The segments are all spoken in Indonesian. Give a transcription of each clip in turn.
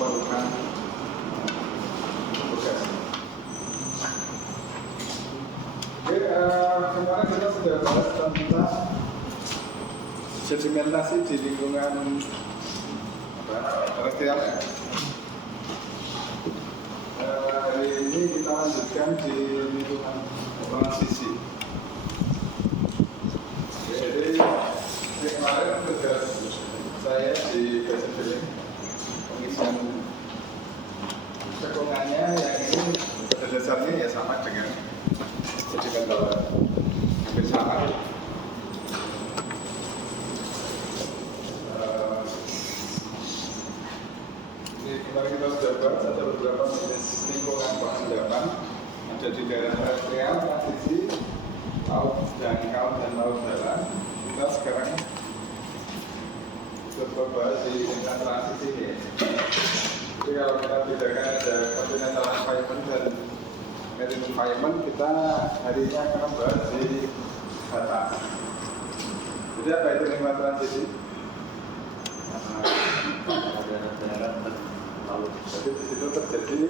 memerlukan tugas. Oke, kemarin kita sudah bahas tentang sedimentasi di lingkungan terestrial ya. Hari ini kita lanjutkan di lingkungan transisi. Jadi kemarin tugas saya di Presiden pengisian cekungannya yang ini pada dasarnya ya sama dengan sedimentasi hampir sama. Kemarin kita sudah bahas ada beberapa jenis lingkungan pengendapan ada di daerah terestrial, transisi, laut dangkal dan laut dalam. Kita sekarang coba bahas di lingkungan transisi ini. Jadi kalau kita bedakan ada continental environment dan marine environment, kita hari ini akan membahas di batas. Jadi apa itu lingkungan transisi? Daerah laut. Jadi di situ terjadi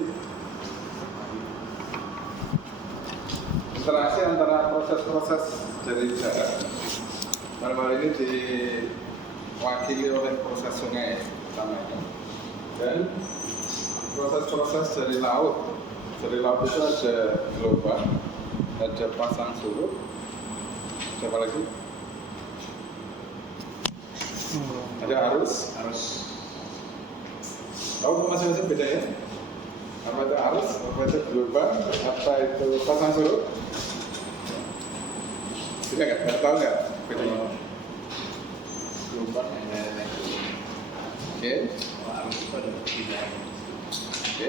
interaksi antara proses-proses dari darat. Dalam hal ini diwakili oleh proses sungai utamanya dan proses-proses dari laut. Dari laut itu ada gelombang, ada pasang surut, ada apa lagi? Ada arus. Tahu masing-masing beda ya? Apa itu arus, apa itu gelombang, apa itu pasang surut? Tidak kan? Tidak tahu nggak bedanya? Gelombang ada oke. Arus itu ada pindah. Oke.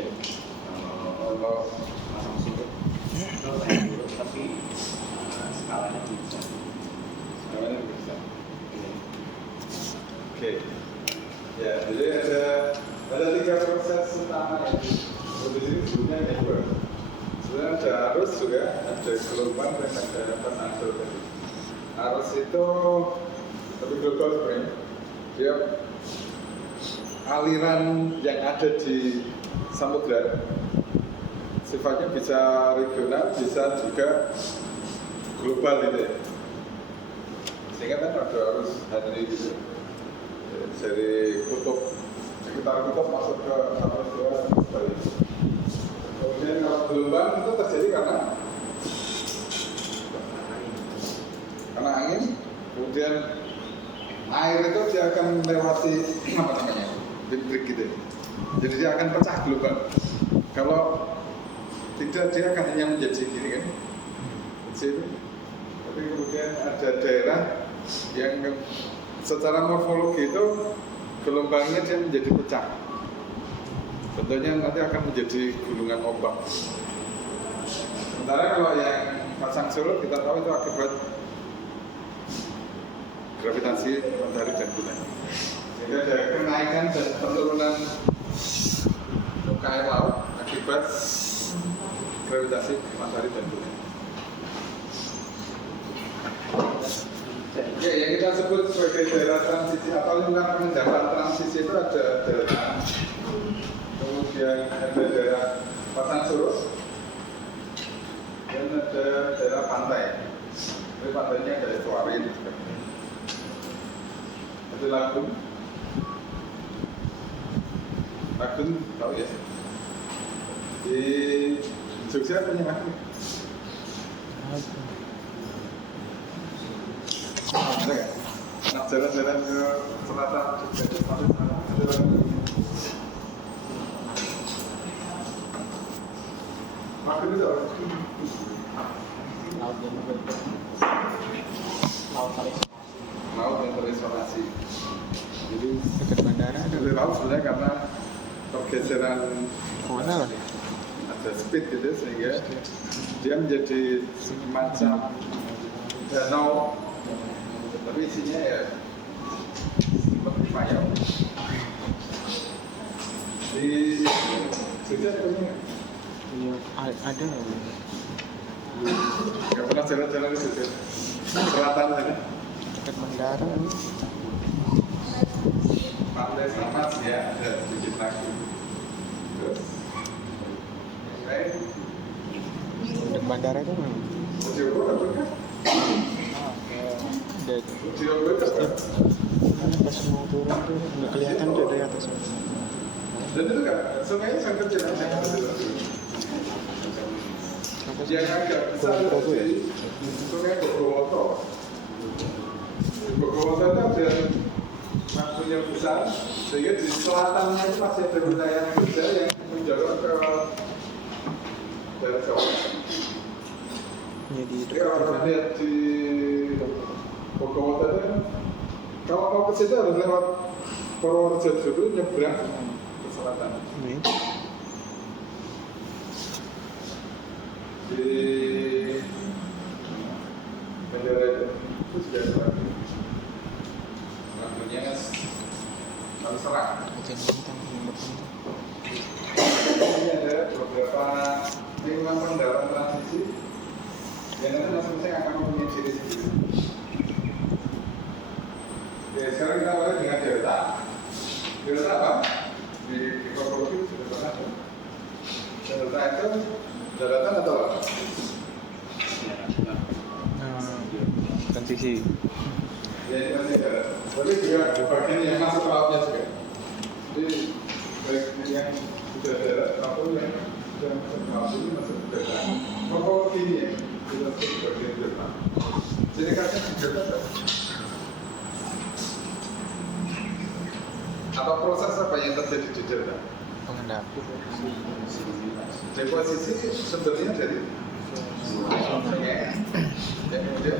Kalau pasang surut itu naik turun tapi skalanya bisa. Skalanya bisa. Oke. Ya, jadi ada tiga proses utama ya. Di sini sebetulnya ada dua. Sebenarnya ada arus juga, ada gelombang dan ada pasang surut. Arus itu lebih global sebenarnya. Dia aliran yang ada di samudra sifatnya bisa regional, bisa juga global gitu ya. Sehingga kan ada arus hari gitu. Dari kutub sekitar kutub masuk ke samudra balik. Kemudian kalau gelombang itu terjadi karena angin, kemudian air itu dia akan melewati apa namanya, bibrik gitu. Jadi dia akan pecah gelombang. Kalau tidak dia akan hanya menjadi gini kan, kecil. Tapi kemudian ada daerah yang secara morfologi itu gelombangnya dia menjadi pecah. Contohnya nanti akan menjadi gulungan ombak. Sementara kalau yang pasang surut kita tahu itu akibat gravitasi matahari dan bulan. Sehingga ada kenaikan dan penurunan muka air laut akibat gravitasi matahari dan bulan. Ya, yang kita sebut sebagai daerah transisi atau lingkungan pengendapan transisi itu ada daerah, kemudian ada daerah pasang surut, dan ada daerah pantai. Jadi pantainya ada estuari, ada lagun. Lagun tahu ya? Di Jogja punya lagun. Ada nggak? Nah, jalan-jalan ke selatan Jogja itu sampai sana ada lagun. Lagun itu apa? Laut yang terisolasi. Jadi dekat bandara ada laut sebenarnya karena pergeseran mana? ada speed gitu sehingga dia menjadi semacam danau, tapi isinya ya seperti payau. Di Jogja punya ada nggak pernah jalan-jalan ke Jogja selatan sana? dekat bandara. Pantai Samas ya ada sedikit lagi. Terus, naik Dekat bandara itu memang Cirebon dapat kan? ada itu. Cirebon dapat. Pas mau turun tuh nggak kelihatan tuh dari atas. Dan itu kan sungainya sangat kecil, sangat kecil. Apa sih? Yang agak besar Progo ya? di Sungai Bogowoto. Di Bogowoto itu ada waktunya besar, sehingga di selatannya itu masih ada wilayah Jogja yang menjorok ke daerah Jawa. Jadi Jadi kalau kita lihat di Bogowoto itu kan, kalau mau ke situ harus lewat Purworejo dulu, nyebrang ke selatan. ini Di bendera itu juga ada lagi. Namanya Lalu Serang. bagian bintang yang depan tuh. Ini ada beberapa lingkungan pendarat transisi yang nanti masing-masing akan mempunyai ciri sendiri. Oke, sekarang kita mulai dengan delta. Delta apa? Di ekologi sudah pernah tuh. Delta itu daratan atau apa? Transisi. Ya, itu masih darat. Tapi juga ada bagian yang masuk ke lautnya juga. Jadi baik yang sudah darat maupun yang sudah masuk ke laut ini masuk ke darat. Pokok ini ya, kita sebut bagian delta. Jadi katanya di delta apa? Apa proses apa yang terjadi di delta? Pengendap. Deposisi sumbernya dari sungai yang kemudian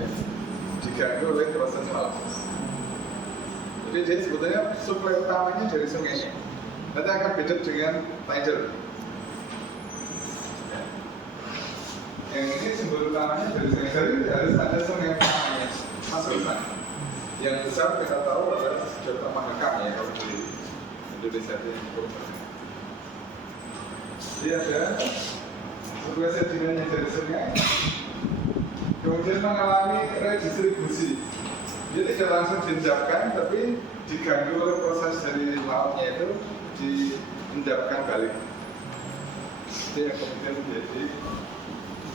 diganggu oleh proses laut. Jadi dia sebetulnya suplai utamanya dari sungainya. Nanti akan beda dengan tidal. Yang ini sumber utamanya dari sungai. Jadi harus ada sungai utamanya masuk ke sana. Yang besar kita tahu adalah Delta Mahakam ya kalau di Indonesia itu. Jadi ada sebuah sedimen yang dari sungai, kemudian mengalami redistribusi. Dia tidak langsung diendapkan, tapi diganggu oleh proses dari lautnya itu diendapkan balik. Itu yang kemudian menjadi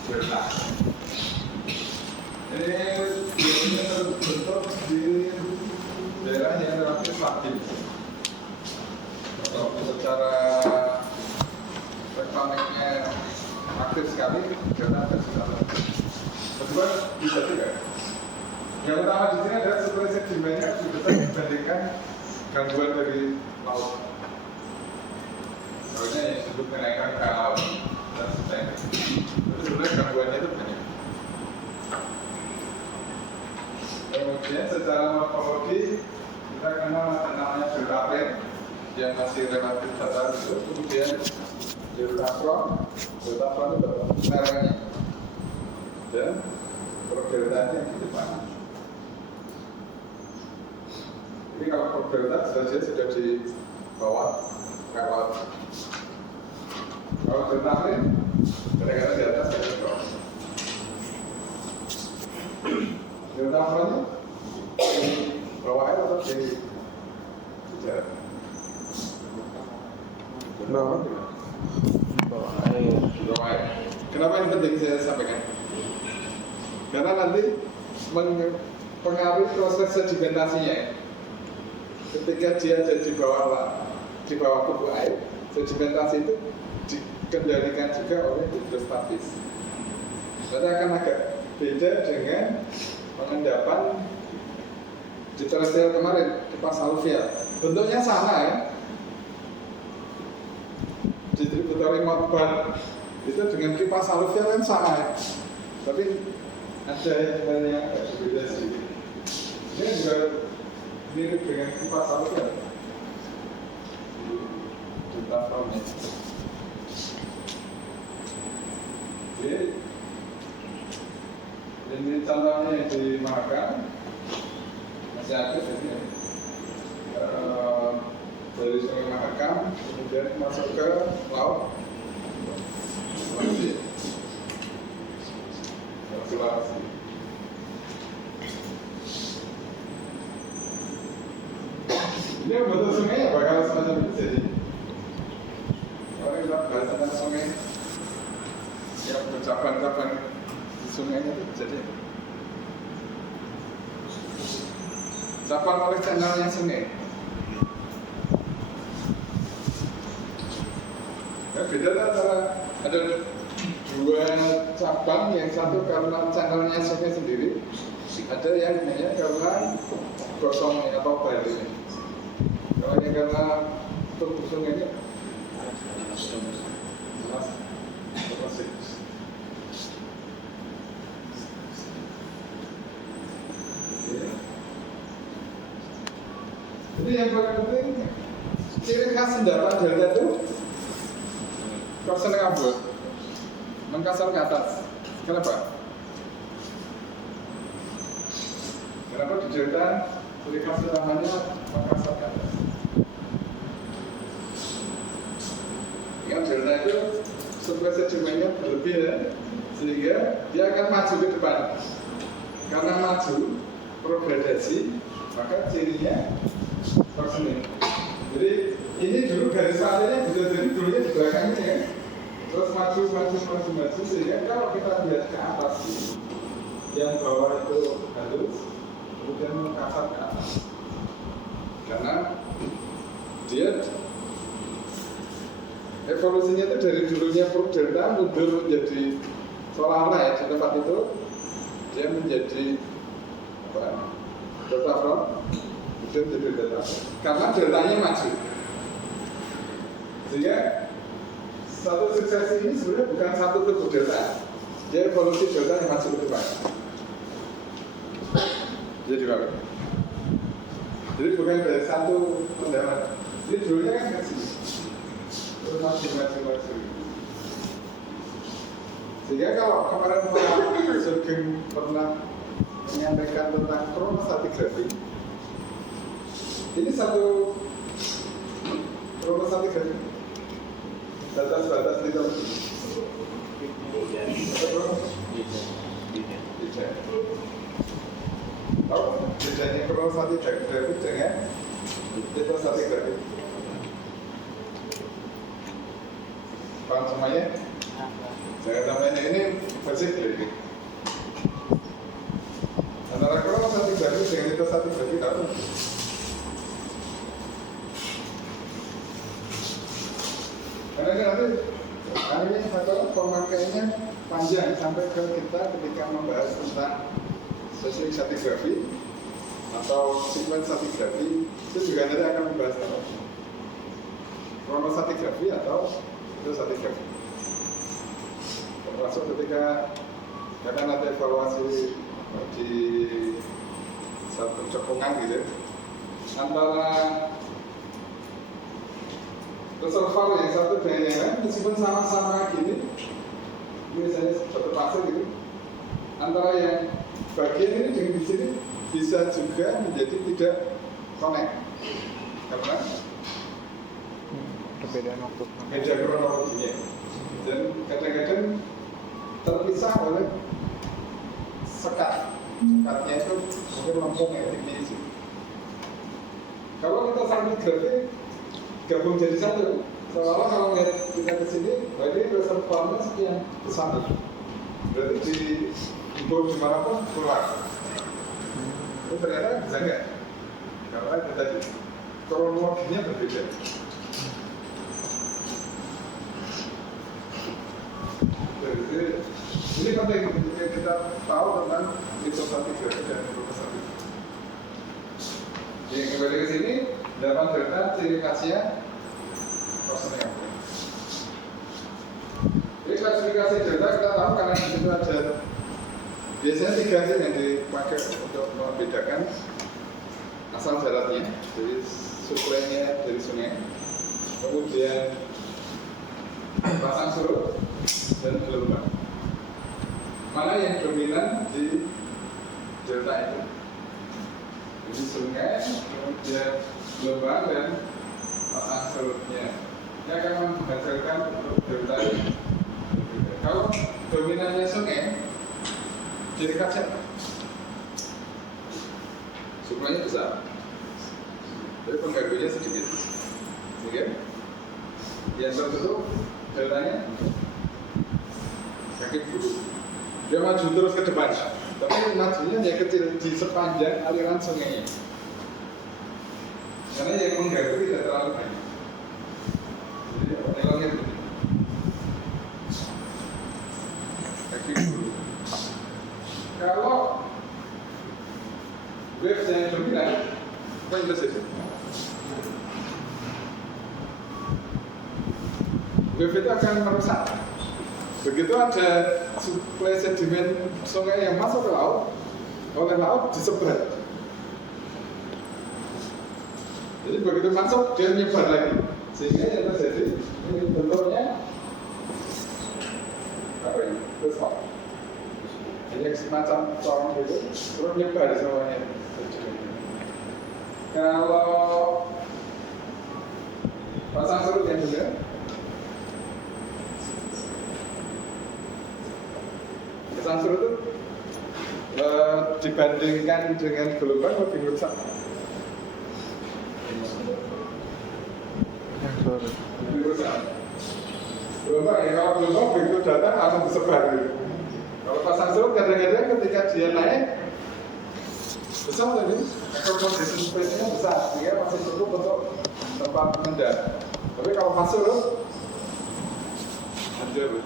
delta. Ini biasanya terbentuk di daerah yang relatif stabil. Kalau secara tektoniknya aktif sekali, karena ada sesuatu. Kedua, bisa juga. Yang utama di sini adalah suplai sedimennya lebih besar dibandingkan gangguan dari laut. Soalnya yang disebut kenaikan ke laut dan sebagainya. Tapi sebenarnya gangguannya itu banyak. Kemudian secara morfologi kita kenal ada namanya delta plane yang masih relatif datar itu. Kemudian delta front itu merahnya dan perdeltanya yang di depan. Ini kalau perdelta saja sudah di bawah kawat. Kalau delta plane kadang-kadang di atas dan di bawah. Delta frontnya di bawah air atau di jarak? Bawah. Bawah air. Bawah air. Kenapa ini penting saya sampaikan? Karena nanti mempengaruhi proses sedimentasinya. Ketika dia ada di bawah kubu air, sedimentasi itu dikendalikan juga oleh hidrostatis. Nanti akan agak beda dengan pengendapan di terestrial kemarin, kipas aluvial. Bentuknya sama ya. Distributor remote bar itu dengan kipas aluvial kan sama ya. Tapi ada yang agak berbeda sedikit. Ini juga mirip dengan kipas aluvial. Di tahunnya. Jadi ini contohnya yang di Mahakam masih aktif ini dari Sungai Mahakam kemudian masuk ke laut Sulawesi. Ini bentuk sungainya bakal semacam itu jadi. Orang sungainya itu jadi cabang oleh channelnya sungai. Ya, beda antara ada dua cabang, yang satu karena channelnya sungai sendiri, ada yang hanya karena gosongnya atau balinya. Kalau yang karena tubuh sungainya jadi yang paling penting ciri khas endapan delta itu korsen kabut mengkasar ke atas. Kenapa? Kenapa di delta ciri khas utamanya mengkasar ke atas? Yang delta itu surface sedimennya berlebih ya, sehingga dia akan maju ke depan. Karena maju progradasi, maka cirinya korsen ini. Jadi ini dulu garis pantainya bisa jadi dulunya di belakangnya ya. Terus maju sehingga kalau kita lihat ke atas yang bawah itu halus, kemudian mengkasar ke atas. Karena dia evolusinya itu dari dulunya delta mundur menjadi seolah-olah ya, di tempat itu dia menjadi apa? Delta front, kemudian menjadi delta. Karena deltanya maju. Sehingga satu suksesi ini sebenarnya bukan satu tubuh delta, dia evolusi delta yang maju ke depan. Jadi apa? Jadi bukan dari satu pendapat. Ini dulunya kan kecil, terus maju. Sehingga kalau kemarin Pak Sugeng pernah menyampaikan tentang chronostratigraphy, ini satu chronostratigraphy batas liter. Tahu bedanya chronostratigraphy dengan litostratigraphy? Paham semuanya? Saya tambahin ini basic lagi. Antara chronostratigraphy dengan litostratigraphy tahu? Karena nanti pemakaiannya panjang sampai ke kita ketika membahas tentang seismic stratigraphy atau sequence stratigraphy, itu juga nanti akan membahas tentang chronostratigraphy atau litostratigraphy. Termasuk ketika akan ada evaluasi di satu cekungan gitu antara reservoir yang satu dengan yang lain, meskipun sama-sama gini, misalnya satu fase gitu, antara yang bagian ini dengan di sini bisa juga menjadi tidak connect karena perbedaan waktu, beda kronologinya, dan kadang-kadang terpisah oleh sekatnya itu mungkin lempung ya tinggi. Kalau kita sambil grafik gabung jadi satu, seolah kalau lihat kita ke sini, berarti reservoirnya sekian ke satu. Berarti di bor dimanapun keluar. Itu ternyata bisa nggak? Karena itu tadi kronologinya berbeda. Jadi ini penting ketika kita tahu tentang litostratigraphy dan chronostratigraphy. Jadi kembali ke sini. Dalam delta ciri khasnya korsen kabut. Jadi klasifikasi delta kita tahu karena di situ ada biasanya 3 hasil yang dipakai untuk membedakan asal daratnya, jadi suplainya dari sungai, kemudian pasang surut dan gelombang. Mana yang dominan di delta itu? Jadi sungai, kemudian gelombang dan pasang surutnya. Ini akan menghasilkan delta. Kalau dominannya sungai, ciri khasnya apa? Suplainya besar, tapi pengganggunya sedikit. Oke? Yang tertutup deltanya kaki buruk. Dia maju terus ke depan, tapi majunya hanya kecil di sepanjang aliran sungainya. Karena yang mengganggu tidak terlalu banyak. Jadi penelongnya begini. Kaki dulu. Kalau wave yang dominan, apa yang terjadi? Wave itu akan merusak. Begitu ada suplai sedimen sungai yang masuk ke laut, oleh laut disebar. Jadi begitu masuk dia nyebar lagi, sehingga yang terjadi ini bentuknya apa ini? Besar. Ini semacam corong gitu, terus nyebar semuanya. Kalau pasang surut yang juga. Pasang surut itu dibandingkan dengan gelombang lebih rusak. Lebih rusak. Gelombang ya, kalau gelombang begitu datang langsung disebar gitu. Kalau pasang surut kadang-kadang ketika dia naik besar tadi, akomodasi space-nya besar, sehingga masih cukup untuk tempat mengendap. Tapi kalau pas surut, hancur.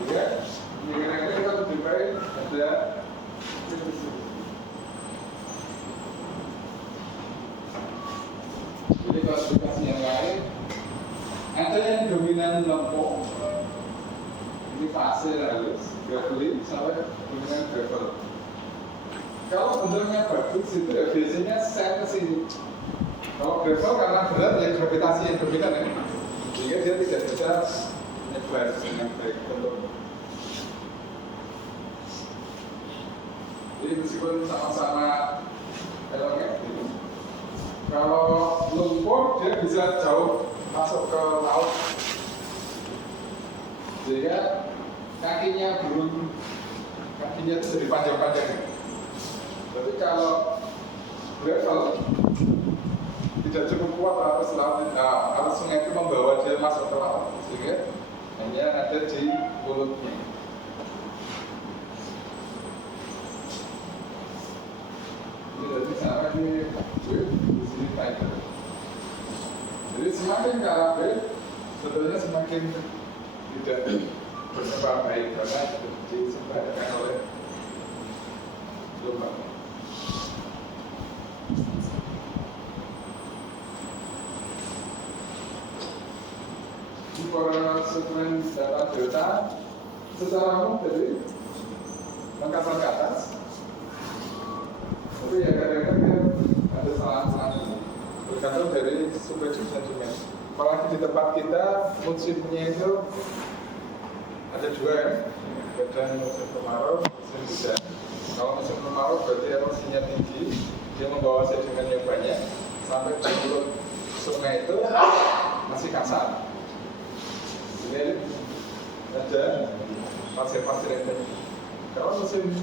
Sehingga kadang-kadang kita lebih baik ada jadi klasifikasi yang lain ada yang dominan lempung, ini pasir halus, gravelly sampai dominan gravel. Kalau bentuknya bagus itu ya biasanya sel ke sini. Kalau gravel karena berat ya gravitasi yang dominan ya, sehingga dia tidak bisa menyebar dengan baik bentuk. Jadi meskipun sama-sama elongnya gitu. Kalau lumpur dia bisa jauh masuk ke laut, sehingga kakinya belum, kakinya itu jadi panjang-panjang. Tapi kalau gravel tidak cukup kuat arus sungai itu membawa dia masuk ke laut, sehingga hanya ada di mulutnya. Jadi sama di sini tighter. Jadi semakin kalah wave, sebetulnya semakin tidak bersebar baik karena disebarkan oleh gelombang. Di para segmen data delta secara umum dari angkatan ke atas. Tapi ya kadang-kadang ada salah-salah bergantung dari sumber sedimen. Apalagi di tempat kita musimnya itu ada dua ya, kadang musim kemarau, musim hujan. Kalau musim kemarau berarti erosinya tinggi, dia membawa sedimen yang banyak sampai di mulut sungai itu masih kasar. Ini ada pasir-pasir yang banyak. Kalau musim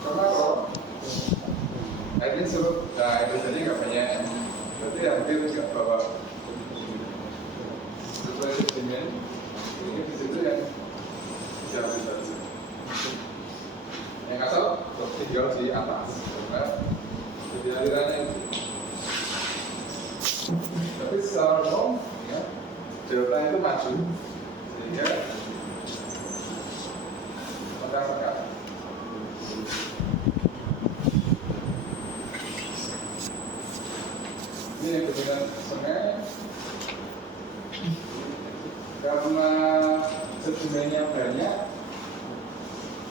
kemarau airnya surut, nah itu saja nggak banyak, berarti hampir nggak bawa sesuai sedimen. Ini di situ yang jauh saja. Yang asal tinggal di atas, karena jadi alirannya itu. Tapi secara umum, ya, delta itu maju, sehingga sekat. Ini yang dominan sungai karena sedimennya banyak,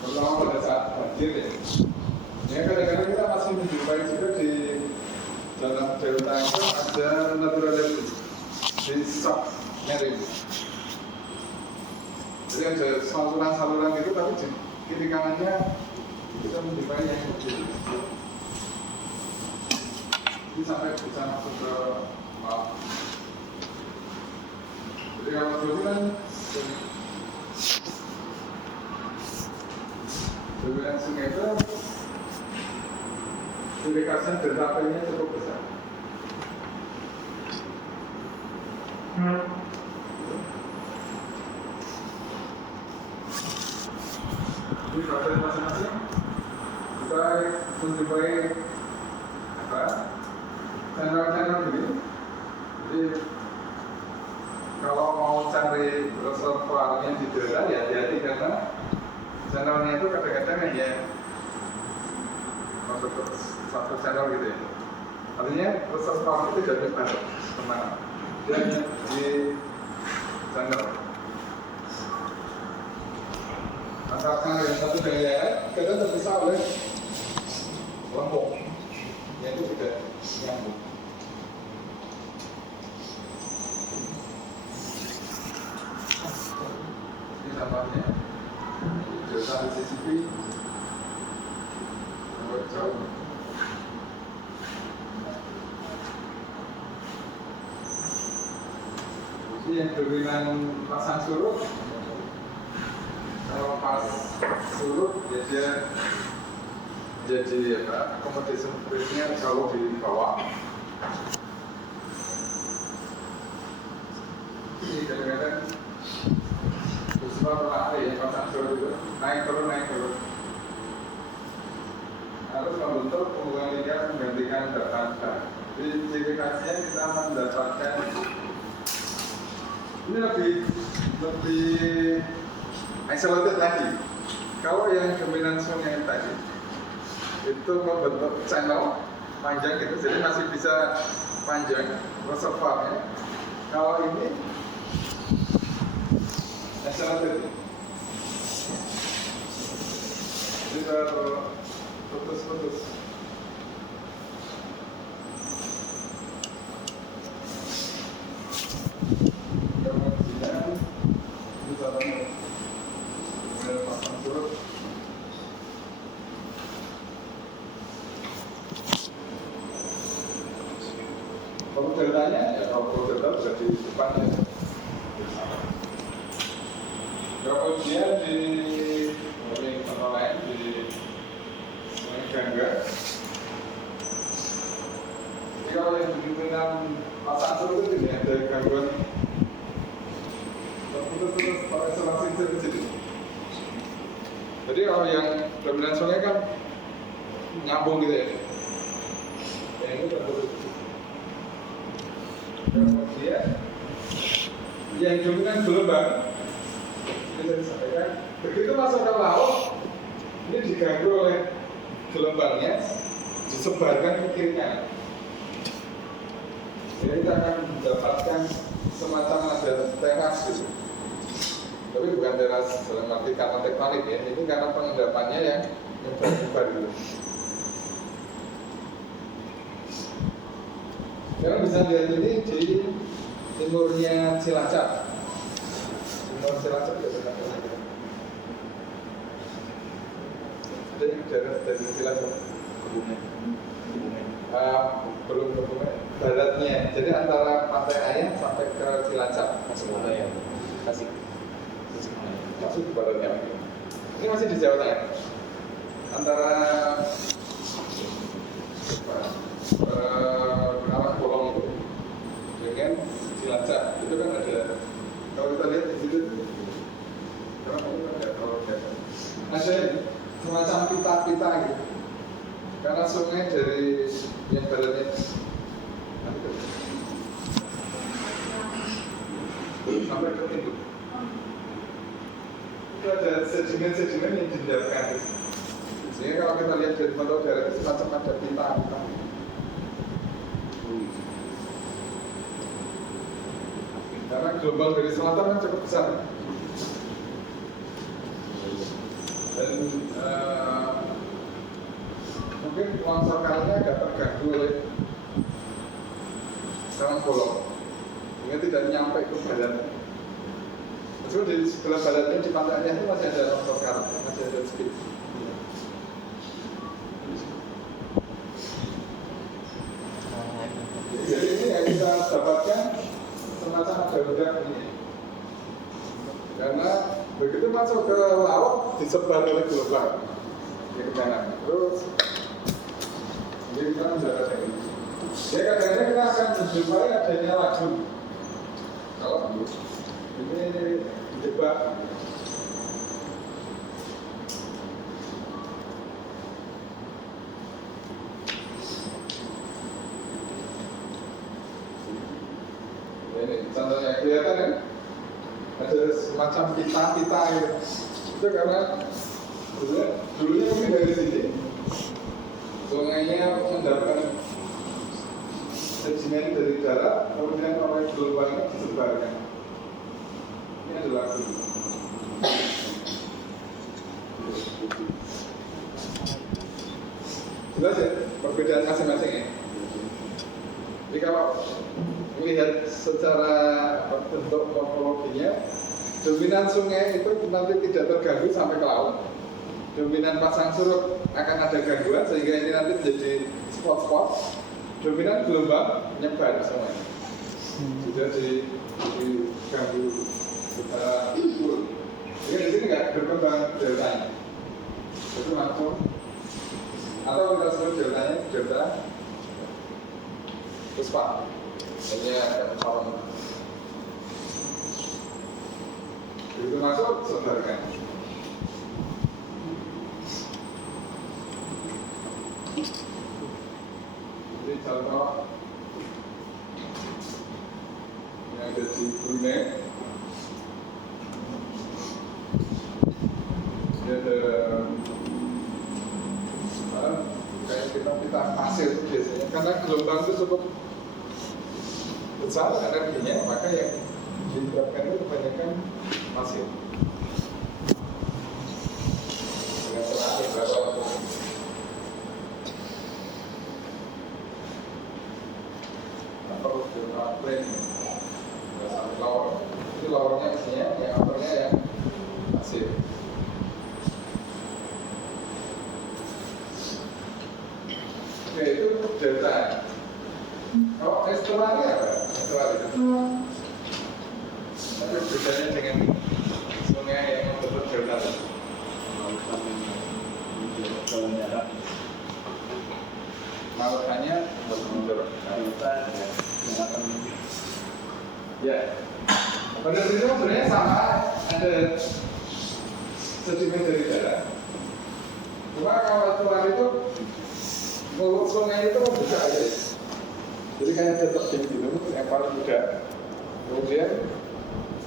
terutama pada saat banjir ya. Ya kadang-kadang kita masih menjumpai juga di dalam delta itu ada naturalisasi di submarine. Jadi ada saluran-saluran itu, tapi di kiri kanannya kita menjumpai yang kecil. Ini sampai bisa masuk ke laut. Jadi kalau dominan sungai itu indikasinya delta-nya cukup besar. Ini di badan masing-masing kita menjumpai apa channel-channel ini. Jadi kalau mau cari reservoirnya di daerah ya hati-hati karena channelnya itu kadang-kadang hanya masuk ke satu channel gitu ya. Artinya reservoir itu tidak bebas kemana, dia hanya di channel. Antara yang satu dengan yang lain kadang terpisah oleh lempung, yaitu tidak nyambung. Ini contohnya delta Mississippi nomor jauh. Ini yang dominan pasang surut. Kalau pas surut ya dia jadi apa accommodation rate-nya jauh di bawah. Ini kadang-kadang bersifat lari ya pasang surut itu naik turun. Harus membentuk hubungan linear menggantikan data. Jadi ciri khasnya kita mendapatkan ini lebih isolated lagi. Kalau yang dominan sungai tadi itu membentuk channel panjang gitu, jadi masih bisa panjang reservoirnya. Kalau ini isolated, jadi putus-putus. Kemudian misalnya pasang surut. Kalau deltanya ya kalau delta sudah di depan ya. Kemudian di tempat lain di Sungai Gangga. Jadi kalau yang dominan pasang surut itu ya ada gangguan terputus-putus pada isolasi kecil-kecil. Jadi kalau yang dominan sungai kan nyambung gitu ya. Yang ini terputus. Kemudian yang dominan gelombang, ini saya sampaikan, begitu masuk ke laut, ini diganggu oleh gelombangnya, disebarkan ke kiri kanan. Jadi kita akan mendapatkan semacam ada teras gitu. Tapi bukan teras dalam arti karena tektonik ya, ini karena pengendapannya yang nyebar gitu. Sekarang bisa lihat ini di timurnya Cilacap. Timur Cilacap ya benar. Jadi daerah dari Cilacap Kebumen. Belum Kebumen, baratnya. Jadi antara Pantai Ayam sampai ke Cilacap. Masuk ke baratnya. Ini masih di Jawa Tengah. Antara arah Bolong itu dengan Cilacap itu kan ada, kalau kita lihat di situ karena ini kan ada ada semacam pita-pita gitu karena sungai dari yang baratnya sampai ke timur itu ada sedimen-sedimen yang dibiarkan di sini. Sehingga kalau kita lihat dari foto darat itu semacam ada pita-pita. Karena gelombang dari selatan kan cukup besar. Dan mungkin longsor kalinya agak terganggu oleh Karang Bolong. Sehingga tidak nyampe ke barat. Meskipun di sebelah baratnya di pantainya itu masih ada longsor karang, masih ada sedikit. Jadi ini yang kita dapatkan semacam ada ledak ini. Karena begitu masuk ke laut disebar oleh gelombang ke kanan. Terus jadi kita mendarat ini. Jadi kadang-kadang kita akan menjumpai adanya laju. Kalau ini dijebak. contohnya kelihatan kan? Ada semacam pita-pita gitu. Itu karena dulunya mungkin dari sini sungainya mendapatkan sedimen dari darat, kemudian oleh gelombangnya disebarkan. Ini adalah gunung. Jelas ya perbedaan masing-masing ya. Jadi kalau melihat secara bentuk morfologinya, dominan sungai itu nanti tidak terganggu sampai ke laut. Dominan pasang surut akan ada gangguan sehingga ini nanti menjadi spot-spot. Dominan gelombang menyebar semuanya. Sudah diganggu secara full. Jadi di sini nggak berkembang deltanya. Itu langsung atau kita sebut deltanya delta puspa. Ini ada pesawat. Begitu masuk sebarkan. Jadi contoh yang ada di Brunei, dia ada kayak kita pasir itu biasanya karena gelombang itu cukup besar energinya, maka yang diterapkan itu kebanyakan pasir. Dengan terakhir berapa perlu plain sampai lower. Itu lowernya isinya, yang uppernya yang pasir. Oke, itu delta. Kalau estuari apa? Estuari. Tapi bedanya dengan sungai yang membentuk delta. Lautannya berbentuk ya. Pada prinsipnya sebenarnya sama, ada sedimen dari darat. Cuma kalau estuari itu mulut sungai itu membuka aja. Jadi kayak ada tebing gitu, yang paling muda. Kemudian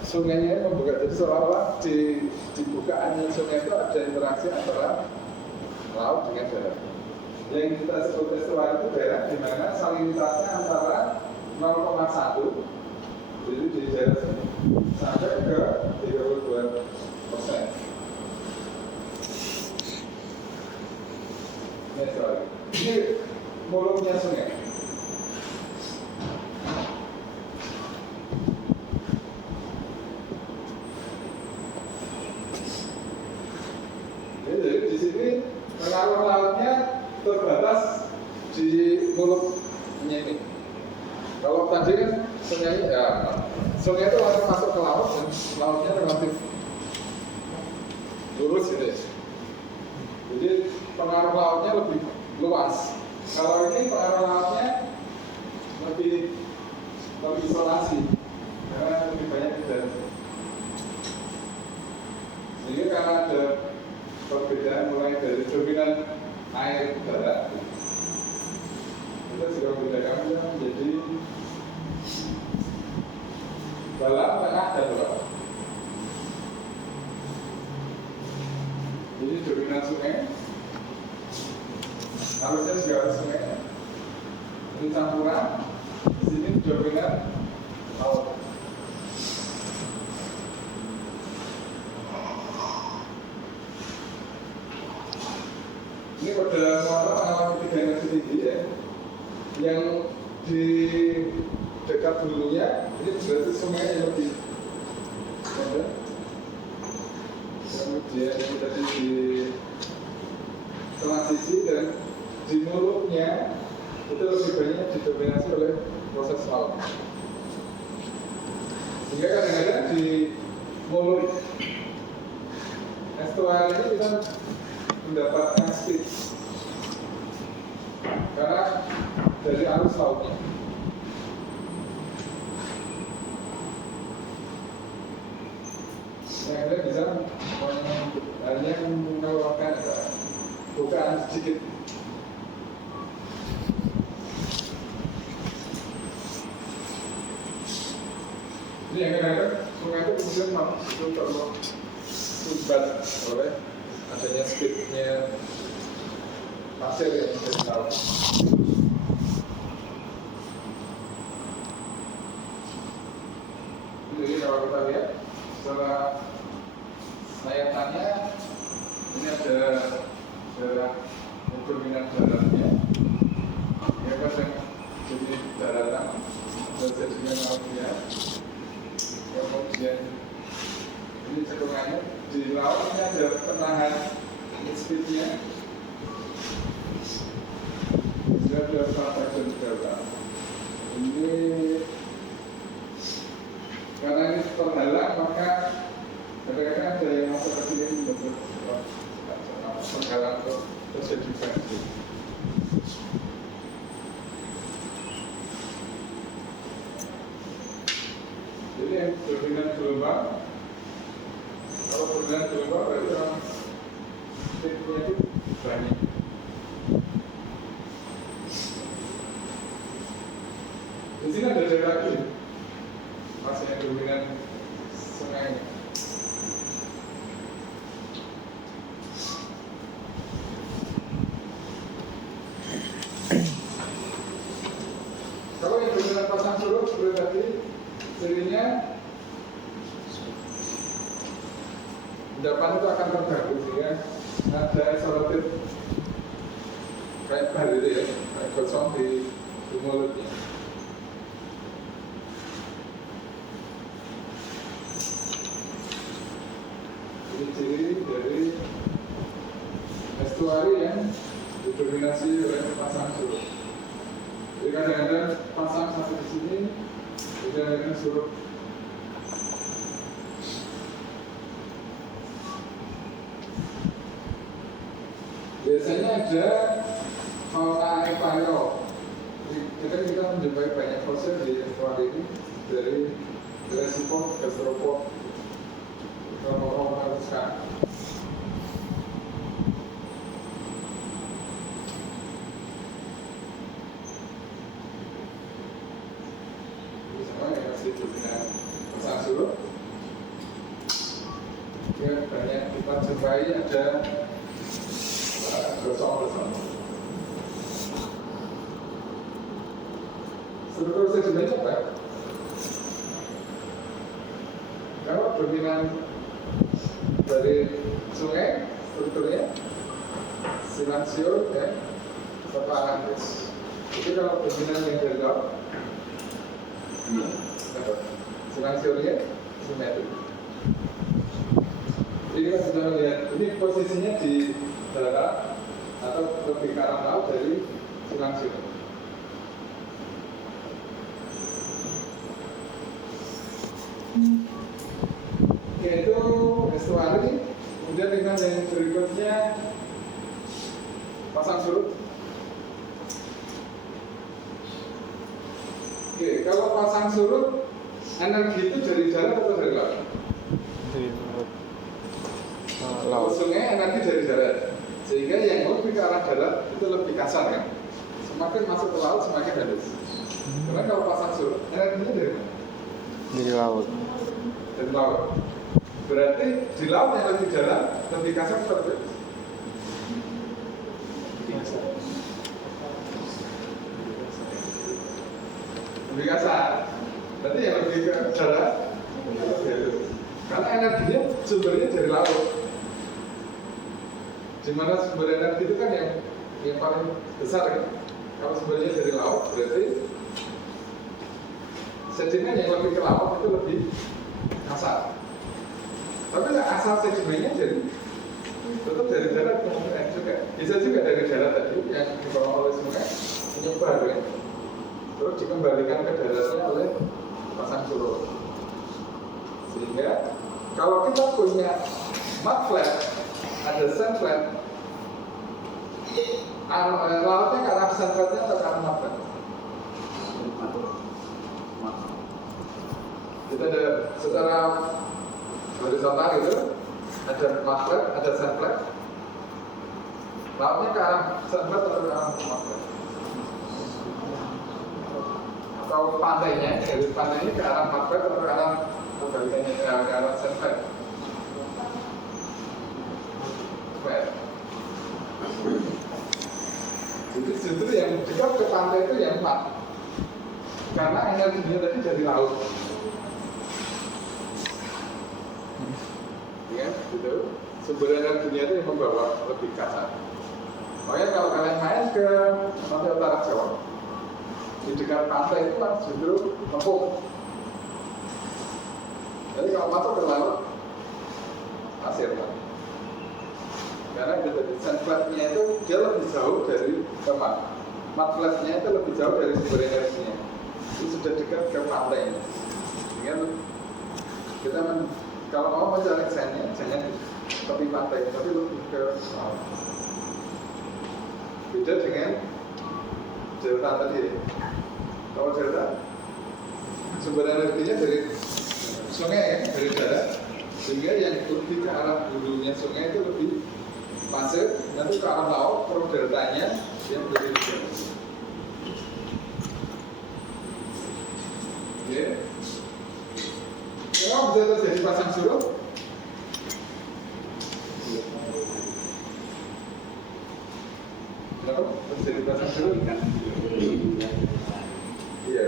sungainya membuka, jadi seolah-olah di bukaannya sungai itu ada interaksi antara laut dengan darat. Yang kita sebut estuari itu daerah di mana salinitasnya antara 0,1, jadi di daerah sini sampai ke 32%. Ini estuari. Ini mulutnya sungai. Jadi di sini pengaruh lautnya terbatas di mulutnya ini. Kalau tadi kan sungai itu langsung masuk ke laut dan lautnya relatif lurus gitu ya. Jadi pengaruh lautnya lebih luas. Kalau ini pengaruh lautnya lebih isolasi karena lebih banyak di dalam. Jadi karena ada perbedaan mulai dari dominan air darat, kita juga membedakan menjadi dalam, tengah, dan bawah. Jadi dominan sungai harusnya juga harus sungai. Ini campuran, di sini dominan laut. Ini pada muara mengalami 3 energi tinggi ya. Yang di dekat hulunya ini berarti sungai yang lebih ada. Kemudian ini tadi di transisi dan di mulutnya itu lebih banyak didominasi oleh proses laut. Sehingga kadang-kadang di mulut estuari ini kita mendapatkan speed karena dari arus lautnya. Yang bisa hanya mengeluarkan bukaan sedikit. yang kadang-kadang sungai itu kemudian itu tersumbat oleh adanya speednya pasir yang dari laut. Jadi kalau kita lihat secara sayatannya ini ada daerah dominan daratnya, ya kadang jadi daratan dan sedimen lautnya, kemudian ini cekungannya di laut ini ada penahan speednya, ini ada stasiun darat. Ini karena ini terhalang maka kadang-kadang ada yang masuk ke sini membentuk penghalang untuk terjadi banjir. Jadi yang dominan gelombang, kalau dominan gelombang berarti orang speednya itu banyak. Di sini ada daerah lagi, masih yang dominan sungai. Kalau yang dominan pasang surut seperti tadi, jadinya endapan itu akan terganggu sehingga ada isolatif kayak balir ya, kayak gosong di mulutnya. Ini ciri dari estuari yang didominasi oleh pasang surut. Jadi kadang-kadang pasang satu di sini, kadang-kadang surut. Biasanya ada fauna aquario. Kita menjumpai banyak fosil di estuari ini dari Resipod, Gastropod, orang-orang sekarang. Ini semua yang masih dominan pasang surut. Ya, banyak kita jumpai ada gosong-gosong. Struktur sedimennya apa? Kalau dominan dari sungai, strukturnya silansiur dan separantis. Itu kalau dominan yang dari laut, silansiurnya simetrik. Jadi kita sudah melihat ini posisinya di darat atau lebih ke arah laut dari silansiur. Yaitu estuari. Kemudian dengan yang berikutnya pasang surut. Oke, kalau pasang surut energi itu dari darat atau dari laut? Dari Kalau laut. sungai energi dari darat, sehingga yang lebih ke arah darat itu lebih kasar kan? Semakin masuk ke laut semakin halus. Karena kalau pasang surut energinya dari mana? Dari laut. Dari laut. Berarti di laut yang lebih dalam lebih kasar seperti itu. Lebih kasar. Berarti yang lebih ke darat itu lebih halus. Karena energinya sumbernya dari laut. Di mana sumber energi itu kan yang paling besar kan? Kalau sumbernya dari laut berarti sedimen yang lebih ke laut itu lebih kasar. Tapi nggak asal sedimennya jadi tetap dari darat kemungkinan juga. Bisa juga dari darat tadi yang dibawa oleh sungai menyebar kan? Terus dikembalikan ke daratnya oleh pasang surut. Sehingga kalau kita punya mud flat, ada sand flat, lautnya ke arah sand flatnya atau ke arah mud flat? Kita ada secara horizontal gitu, ada mud flat, ada sand flat. Lautnya ke arah sand flat atau ke arah mud flat? Atau pantainya, dari pantainya ke arah mud flat atau ke arah justru yang dekat ke pantai itu yang 4. Karena energinya tadi dari laut. Ya, gitu. Sumber energinya itu yang membawa lebih kasar. Makanya kalau kalian main ke pantai utara Jawa, di dekat pantai itu kan justru lempung. Jadi kalau masuk ke laut, pasir kan. Karena itu tadi sunflatnya itu dia lebih jauh dari teman. Matflatnya itu lebih jauh dari sumber energinya. Itu sudah dekat ke pantai. Dengan kita kalau mau mencari sennya, jangan di tepi pantai, tapi lebih ke laut. Beda dengan delta tadi. Kalau delta sumber energinya dari sungai ya, dari darat, sehingga yang lebih ke arah hulunya sungai itu lebih pasir, nanti ke arah laut, terus deltanya yang lebih jauh. Oke. Kenapa bisa terjadi pasang surut? Kenapa terjadi pasang surut? Iya.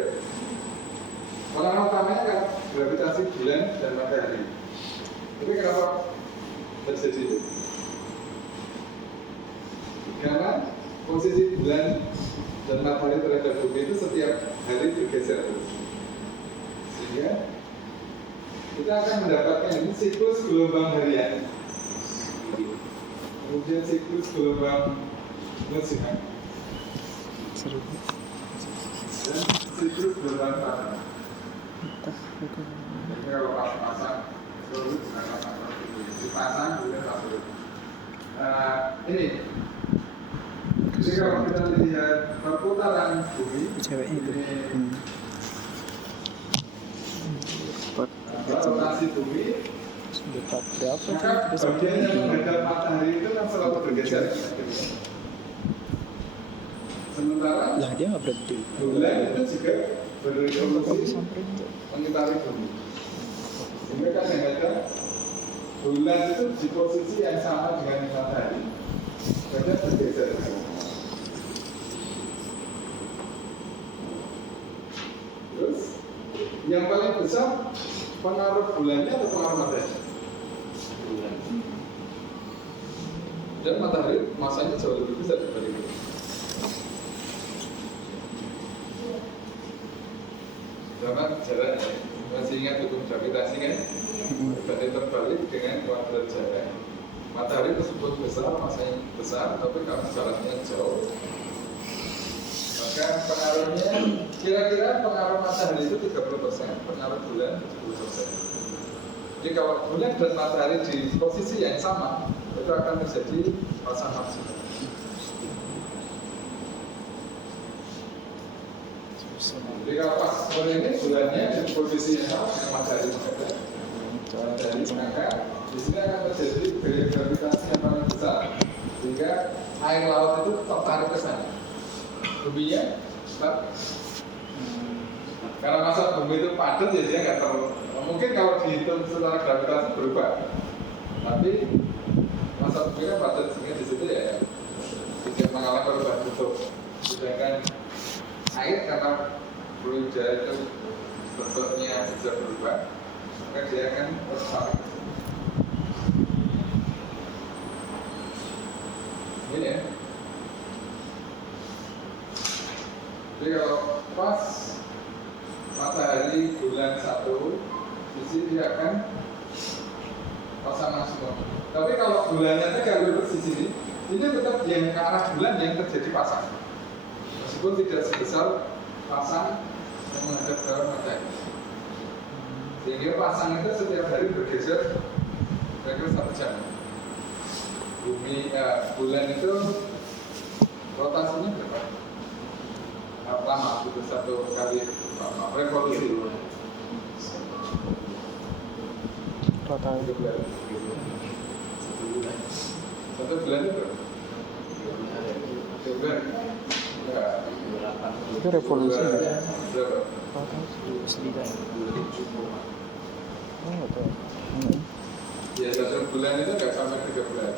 Pengaruh utamanya kan gravitasi bulan dan matahari. Tapi kenapa terjadi itu? Karena posisi bulan dan matahari terhadap bumi itu setiap hari bergeser terus. Sehingga kita akan mendapatkan ini siklus gelombang harian, kemudian siklus gelombang musiman, Seru. dan siklus gelombang tahunan. Jadi kalau pasang surut, dipasang kemudian surut. Ini, jadi kalau kita lihat perputaran bumi, Ceweknya itu. ini Cepat. rotasi bumi, Dekat berapa maka sih? bagian yang menghadap matahari itu kan selalu bergeser. Sementara Lah dia nggak berhenti. bulan itu juga Kok berevolusi samperin tuh? mengitari bumi. Sehingga kan yang ada bulan itu di posisi yang sama dengan matahari, banyak bergeser. Terus yang paling besar pengaruh bulannya atau pengaruh matahari? Bulan. Dan matahari masanya jauh lebih besar daripada itu. Sama jaraknya, masih ingat hukum gravitasi kan? Berarti terbalik dengan kuadrat jarak. Matahari tersebut besar, masanya besar, tapi karena jaraknya jauh, maka pengaruhnya kira-kira pengaruh matahari itu 30%, pengaruh bulan 70%. Jadi kalau bulan dan matahari di posisi yang sama, itu akan terjadi pasang maksimum. Jadi kalau pas sore ini bulannya di posisi yang sama dengan matahari menghadap, maka di sini akan terjadi gaya gravitasi yang paling besar, sehingga air laut itu tertarik ke sana. Buminya, karena masa bumi itu padat ya dia nggak mungkin kalau dihitung secara gravitasi berubah, tapi masa bumi kan padat sehingga di situ ya tidak mengalami perubahan bentuk. Sedangkan air karena fluida itu bentuknya bisa berubah, maka dia akan tertarik. Ini ya. Jadi kalau pas matahari bulan 1, di sini dia akan pasang maksimum. Tapi kalau bulannya tegak lurus di sini, ini tetap yang ke arah bulan yang terjadi pasang. Meskipun tidak sebesar pasang yang menghadap ke matahari. Sehingga pasang itu setiap hari bergeser kira-kira 1 jam. Bulan itu rotasinya berapa? Lama, itu 1 kali revolusi. Total 1 bulan. 1 bulan itu berapa? 2 bulan. Enggak. itu revolusi ya? Berapa? Total 9. Oh betul. Ya 1 bulan itu nggak sampai 3 bulan.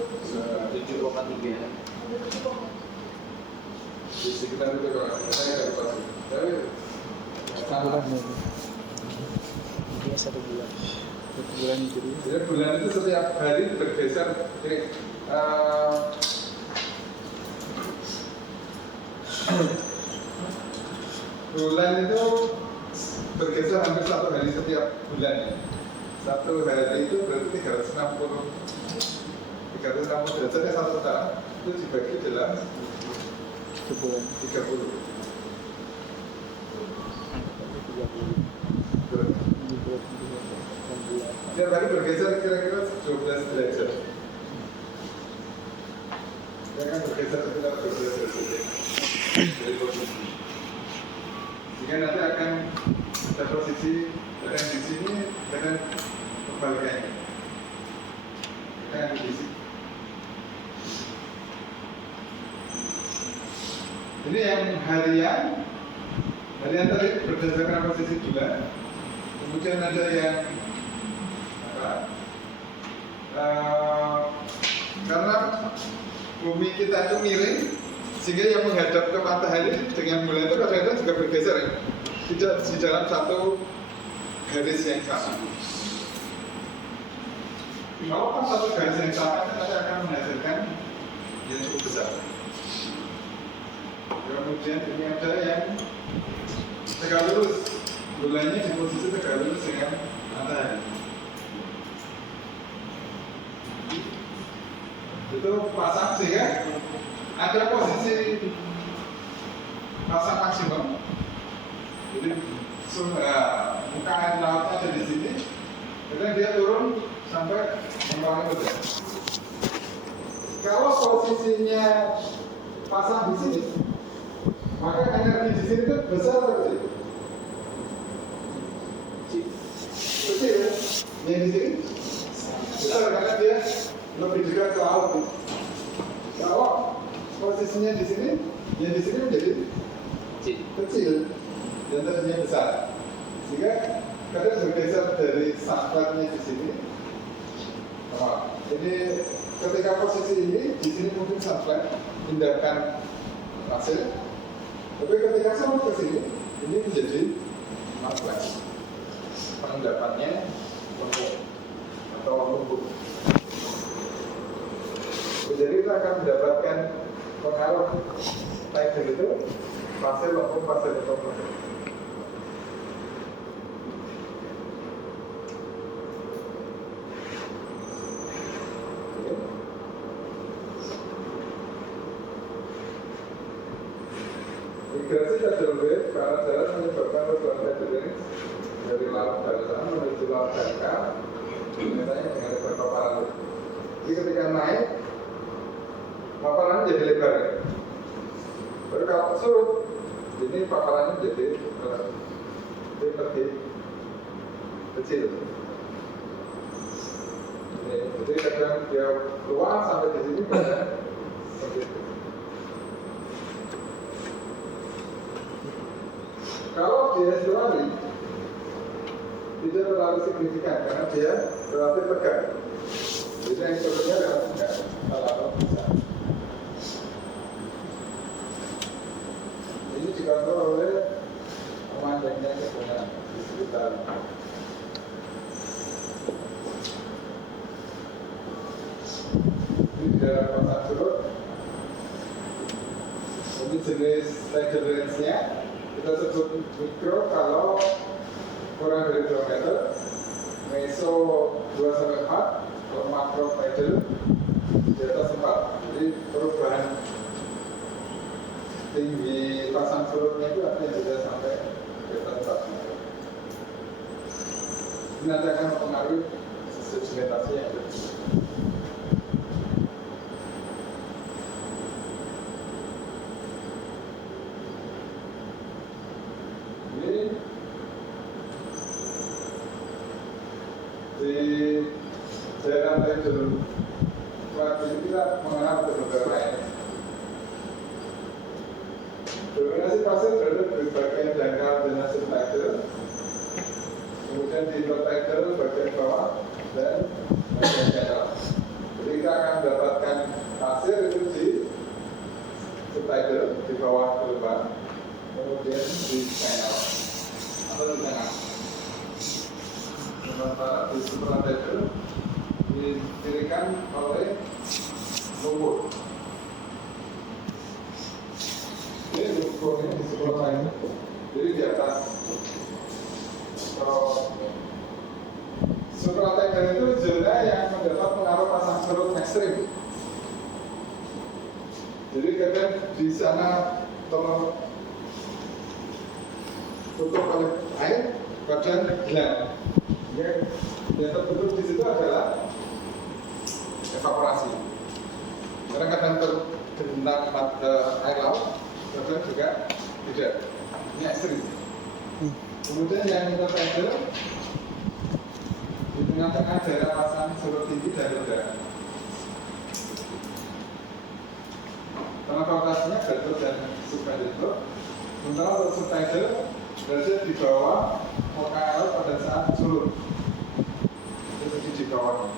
7,3. di sekitar itu kalau saya nggak lupa sih. Tapi Satu bulan ya. Dia 1 bulan. 1 bulan itu dia. jadi bulan itu setiap hari bergeser. Jadi, bulan itu bergeser hampir 1 hari setiap bulan. 1 hari itu berarti 360 derajatnya 1 tahun itu dibagi dalam 1 bulan. 30. 30. 6 bulan. Setiap hari bergeser kira-kira 12 derajat. Ya kan bergeser sekitar 12 derajat dari posisi. Jika nanti akan ada posisi badan di sini dengan kebalikannya. Kan di sini. Ini yang harian tadi berdasarkan posisi bulan. Kemudian ada yang karena bumi kita itu miring, sehingga yang menghadap ke matahari dengan bulan itu kadang-kadang juga bergeser ya. Tidak di dalam satu garis yang sama. Kalau kan satu garis yang sama nanti akan menghasilkan yang cukup besar. Kemudian ini ada yang tegak lurus, bulannya di posisi tegak lurus dengan matahari. Itu pasang sehingga ada posisi pasang maksimum. Jadi muka air lautnya ada di sini, kemudian dia turun sampai membangun udara. Kalau posisinya pasang di sini, maka energi di sini itu besar atau kecil? Kecil ya? Yang di sini besar karena dia lebih dekat ke laut. Kalau posisinya di sini, yang di sini menjadi kecil dan tadinya besar. Sehingga kadang bergeser dari sunflatnya di sini. Jadi ketika posisi ini di sini mungkin sunflat pindahkan hasil. Tapi ketika sama ke sini, ini menjadi sunflat. Pengendapatnya lembut atau lembut. Jadi kita akan mendapatkan pengaruh tiger itu pasir lembut, pasir lembut. Migrasi tidal wave ke arah darat menyebabkan perubahan tidal wave dari laut daratan menuju laut dangkal, biasanya dengan lebar paparan. Jadi ketika naik, paparannya jadi lebar. Baru kalau surut, ini paparannya jadi lebih kecil. Jadi kadang dia luas sampai di sini kadang seperti itu. Kalau dia estuari tidak terlalu signifikan karena dia relatif tegak. Jadi yang turunnya relatif tidak terlalu besar. Ini dikontrol oleh komandannya sebenarnya di sekitar. Ini di dalam kotak surut. Ini jenis tidal range-nya. Kita sebut mikro kalau kurang dari 2 meter, meso 2-4, kalau makro tidal di atas 4. Jadi perubahan tinggi pasang surutnya itu artinya bisa sampai di atas 4 meter. Ini nanti akan mempengaruhi sedimentasi yang ada. Di daerah tidal waktu ini kita mengenal beberapa ini. Dominasi pasir berada di bagian dangkal dan subtidal, kemudian di intertidal bagian bawah dan bagian channel. Jadi kita akan mendapatkan pasir itu di subtidal di bawah sementara di supertitle didirikan oleh lumpur. Ini lumpurnya di supertitle, jadi di atas. Kalau supertitle itu zona yang mendapat pengaruh pasang surut ekstrim. Jadi kadang di sana tutup oleh air, kadang gelap. Yang terbentuk di situ adalah evaporasi. Kadang-kadang tergenang air laut, kadang juga tidak. Ini ekstrim. Kemudian yang intertidal di tengah-tengah daerah pasang surut tinggi dan rendah. Transportasinya betul dan subtidal. Sementara untuk subtidal berada di bawah muka air pada saat surut. Itu di bawahnya.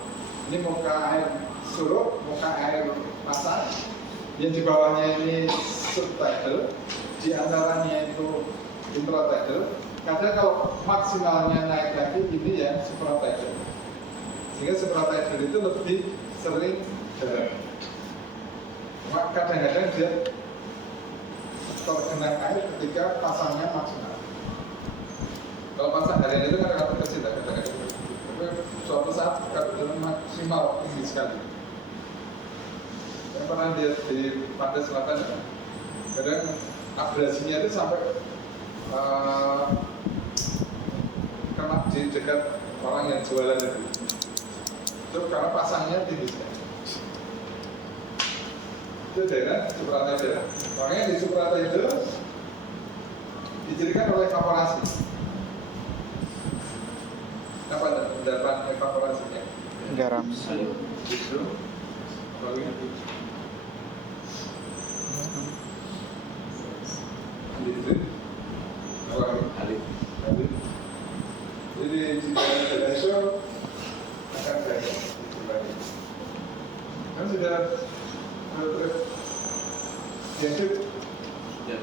Ini muka air surut, muka air pasang. Yang di bawahnya ini subtidal, di antaranya itu intertidal. Kadang kalau maksimalnya naik lagi ini ya supratidal. Sehingga supratidal itu lebih sering dalam. Kadang-kadang dia tergenang air ketika pasangnya maksimal. Kalau pasang harian itu kan relatif kecil, kadang-kadang. Tapi suatu saat kadang maksimal tinggi sekali. Yang pernah lihat di pantai selatan ya, kadang abrasinya itu sampai kena di dekat orang yang jualan itu karena pasangnya tinggi sekali. Itu daerah supratidal. Makanya di supratidal dijadikan oleh evaporasi. Apa pendapat evaporasinya? Garam. Itu bagaimana? Itu alif. Jadi di daerah itu akan banyak dibanding. Kan sudah gadget, yang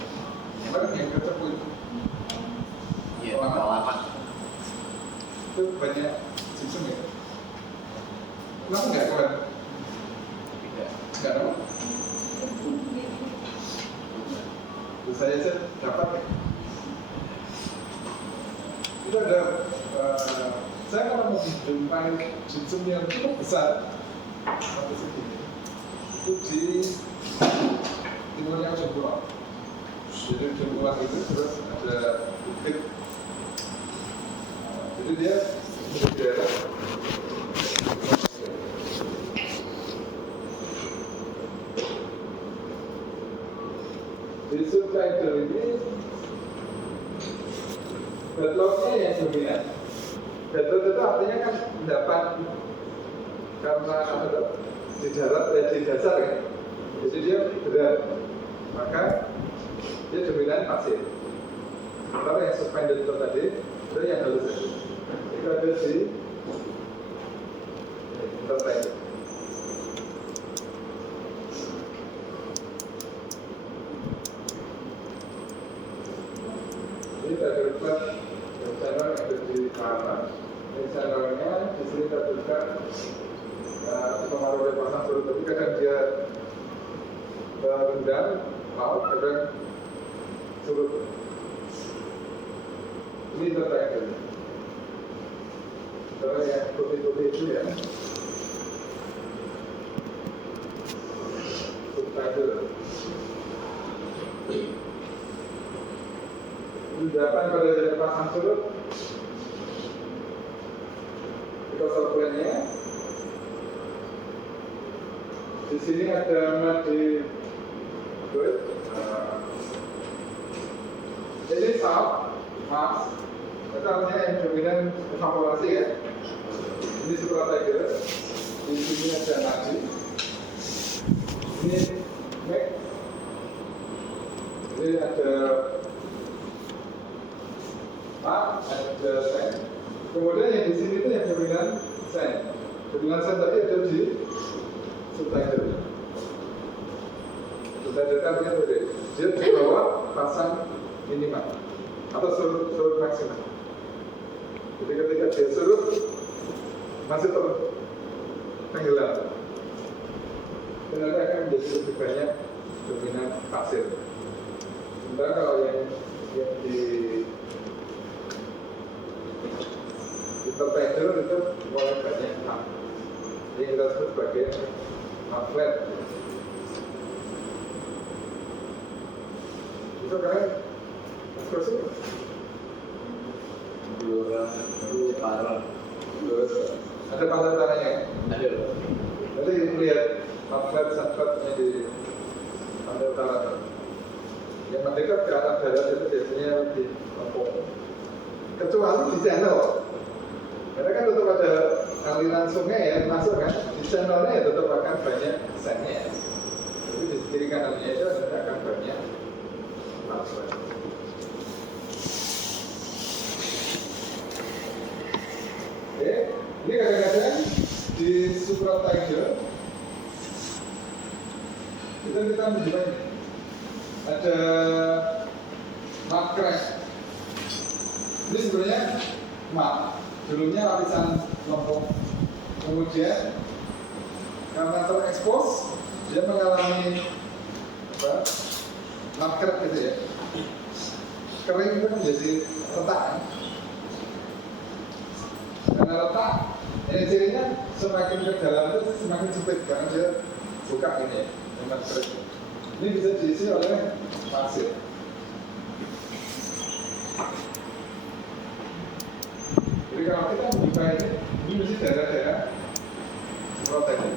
mana yang ketemu pengalaman itu banyak simpsom ya. Kenapa nggak kawan? Nggak tahu. Saya dapat ya. Itu ada saya kalau mau menjumpai simpsom yang cukup besar sampai segini. Itu di timurnya Ujung Kulon. Jadi Ujung Kulon itu terus ada bukit. Jadi dia di daerah di subtidal ini deadlocknya yang dominan. Deadlock itu artinya kan mendapat karena di darat di dasar ya. Jadi dia berat, maka dia dominan pasir. Sementara yang suspended itu tadi itu yang halus. Itu ada di intertidal. Ini ada refleks yang channel yang ada di kanan. Ini channelnya di sini terbuka. Pengaruh dari pasang surut, tapi kadang dia rendah, laut, kadang surut. Ini intertidal. Karena yang putih-putih itu ya subtidal. Endapan pada dari pasang surut kita surveinya. Di sini ada mati good. Ini south, Mars. Itu artinya yang dominan evaporasi ya. Ini supratidal. Di sini ada mati. Ini Mac. Ini ada Mark, ada Sen. Kemudian yang di sini itu yang dominan Sen. Dominan Sen tadi ada di subtidal. Subtidal kan dia di bawah pasang minimal atau surut maksimal. Jadi ketika dia surut masih tenggelam. Ternyata akan menjadi lebih banyak dominan pasir. Sementara kalau yang di terpedal itu mulai banyak map. Ini kita sebut sebagai maplet. Itu kan ekspresi Dua parah. terus ada pantai-pantainya. Ada. Nanti lihat maplet-sapletnya di pantai utara. Yang mendekat ke arah barat itu biasanya lebih lempung. Kecuali di channel. Karena kan tetap ada aliran sungai ya masuk kan. Di channelnya ya tetap akan banyak sandnya. Tapi di kiri kanannya itu akan banyak maplet. Oke, ini kadang-kadang di Supra Tiger kita menjumpai ada map crash. Ini sebenarnya map dulunya lapisan lempung, kemudian karena terekspos dia mengalami map crash gitu ya, kering itu menjadi retak kan? Karena retak, ini cirinya semakin ke dalam itu semakin sempit karena dia buka ini ya, map crash. Ini bisa diisi oleh pasir. Jadi kalau kita membuka ini mesti daerah-daerah protein.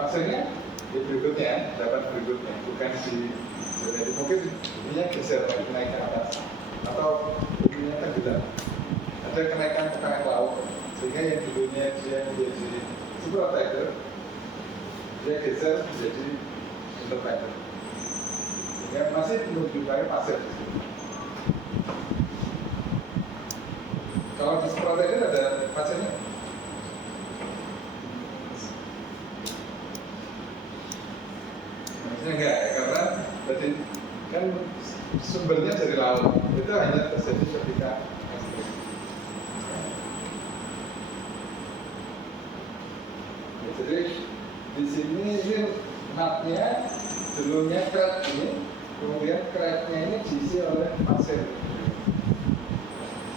Pasirnya di berikutnya, dapat berikutnya, bukan di jadi mungkin ininya geser naik ke atas atau ininya tenggelam. Ada kenaikan permukaan laut sehingga yang dulunya dia menjadi super tiger dia geser menjadi interpreter. Yang masih menjumpai pasir. Kalau di Supertiger ada pasirnya. Maksudnya enggak ya, karena tadi kan sumbernya dari laut. Itu hanya terjadi ketika ya, jadi di sini ini mapnya dulunya kret ini, kemudian kretnya ini diisi oleh pasir.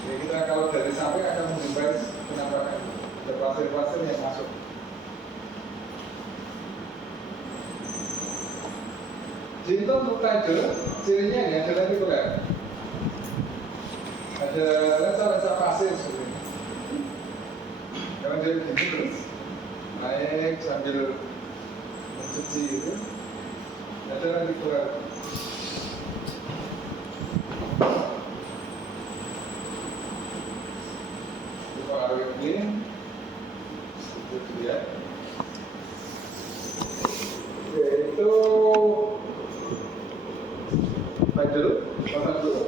Jadi kita kalau dari samping akan menjumpai penampakan ada pasir-pasir yang masuk. Jinto untuk tiger, cirinya ini ada lentikuler. Ada lensa-lensa pasir seperti ini. Karena dia begini terus naik sambil mencuci itu, ada lentikuler. Kalau ini itu dia, yaitu tiger, pasang dulu.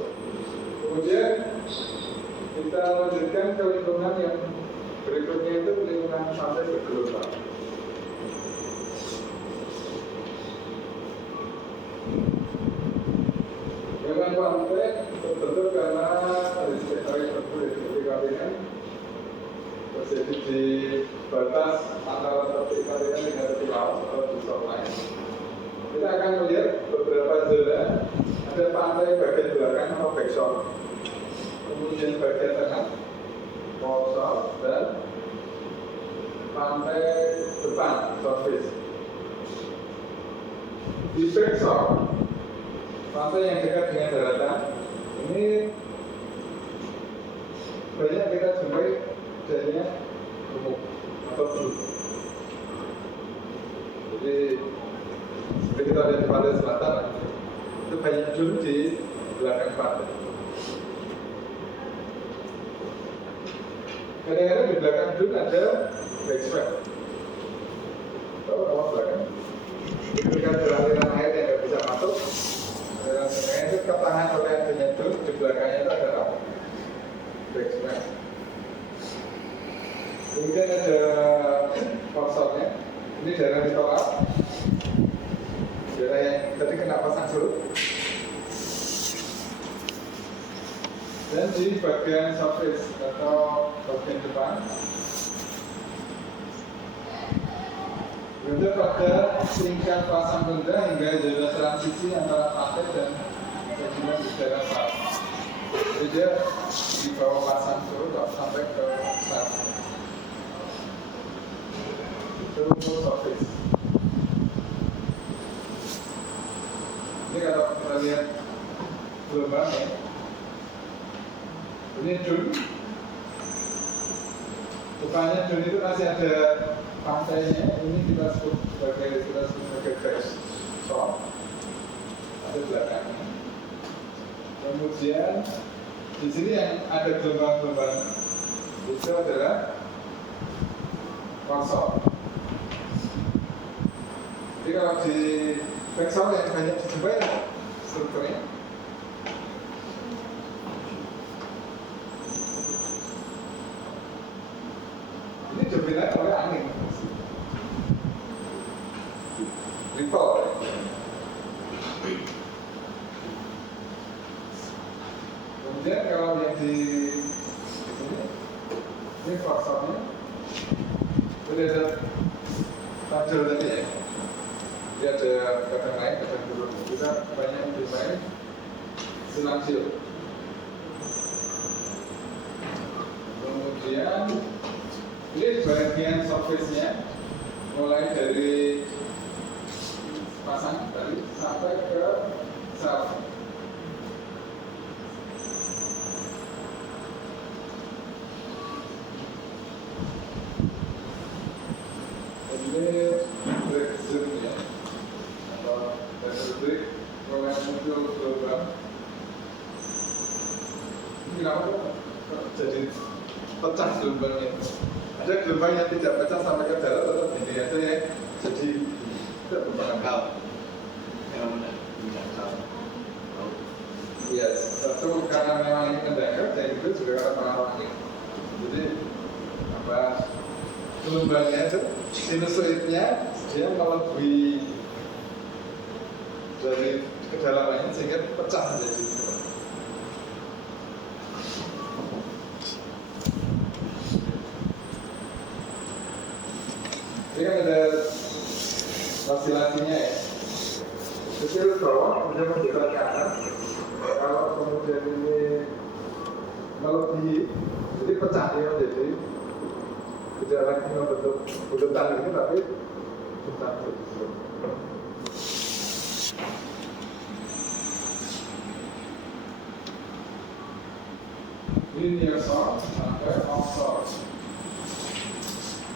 Kemudian kita lanjutkan ke lingkungan yang berikutnya itu lingkungan pantai bergelombang. Lingkungan pantai terbentuk karena risiko seperti kalian terjadi di batas antara tepi kalian dengan tepi laut atau di shoreline. Kita akan melihat beberapa zona. Ada pantai bagian belakang atau backshore, kemudian bagian tengah, foreshore, dan pantai depan, surface. Di backshore, pantai yang dekat dengan daratan, ini banyak kita jumpai jadinya gemuk atau blue. Jadi seperti kita lihat di pantai selatan, itu banyak dulu di belakang pantai. Kadang-kadang di belakang dulu ada backswell. Tahu awal belakang? Itu kan aliran air yang nggak bisa masuk. Aliran sungai itu ketahan oleh adanya dulu, di belakangnya itu ada apa? Backswell. Kemudian ada foreshore-nya. Ini daerah ditolak. Daerah yang tadi kena pasang surut. Dan di bagian surface atau bagian depan. Berada pada tingkat pasang benda hingga jalur transisi antara pantai dan sedimen udara saat. Jadi dia di bawah pasang surut sampai ke saat. Itu surface. Ini kalau kita lihat gelombangnya, ini dun. Depannya dun itu masih ada pantainya. Ini kita sebut sebagai base top. Ada belakangnya. Kemudian di sini yang ada gelombang-gelombang itu adalah konsol. Jadi kalau di backsol yang banyak dijumpai strukturnya. Ini dominan oleh angin. Ripple. Kemudian kalau yang di sini, ini faksornya, ini ada tajul tadi ya. Dia ada kadang naik, kadang turun. Kita banyak bermain silang-siur. Kemudian ini bagian surface-nya mulai dari pasang tadi sampai ke shelf. Ini break zone-nya atau break mulai muncul gelombang. Ini kenapa jadi pecah gelombangnya? Ada gelombang yang tidak pecah sampai ke darat, tetap ini aja ya. Jadi tidak berangkal. Iya, satu karena memang ini mendadak, dan itu juga karena pengaruh angin. Jadi apa gelombangnya itu sinusoidnya dia melebihi dari kedalamannya sehingga pecah menjadi ini kan ada oscilasinya ya. Kecil bawah kemudian mendekat ke atas. Kalau kemudian ini melebihi, jadi pecah dia menjadi tidak lagi membentuk buletan ini tapi bukan begitu. Ini near source sampai off source.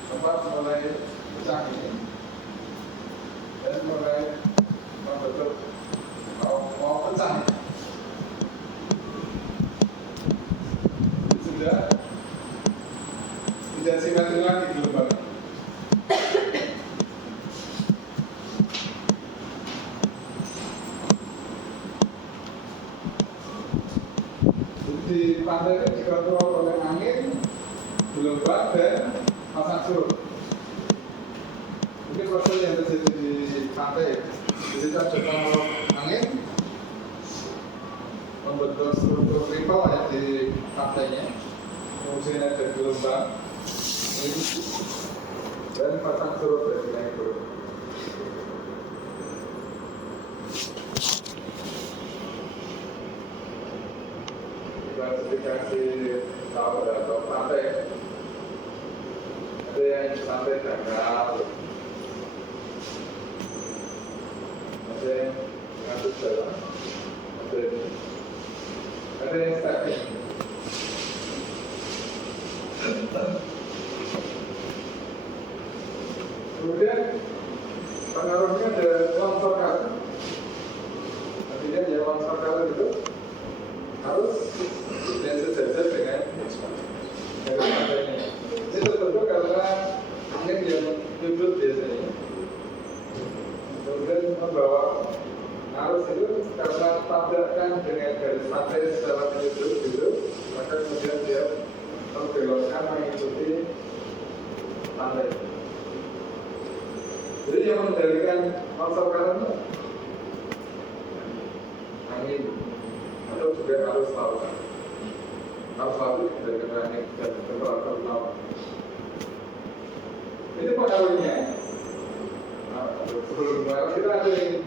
Tempat mulai pecah ini dan mulai membentuk mau pecah. Sudah tidak simetri lagi gelombang. Di pantai ini dikontrol oleh angin, gelombang dan pasang surut. Ini proses yang terjadi di pantai. Di situ ada kontrol angin, membentuk struktur ripple ya di pantainya. Kemudian ada gelombang dan pasang surut dari naik turun. Klasifikasi laut atau pantai ada yang pantai dangkal, ada yang ngatur jalan, ada yang stepping. Kemudian pengaruhnya ada longsor kali. Artinya ya longsor kali itu harus dan sejajar dengan pantainya. Ini terbentuk karena angin yang nyudut biasanya. Kemudian membawa arus itu karena tabrakan dengan garis pantai secara menyudut gitu, maka kemudian dia membelokkan mengikuti pantai. Jadi yang mengendalikan longsor current itu angin atau juga arus laut. Arus laut dikendalikan angin dan temperatur Ini pengaruhnya. Nah, sebelum kita ada yang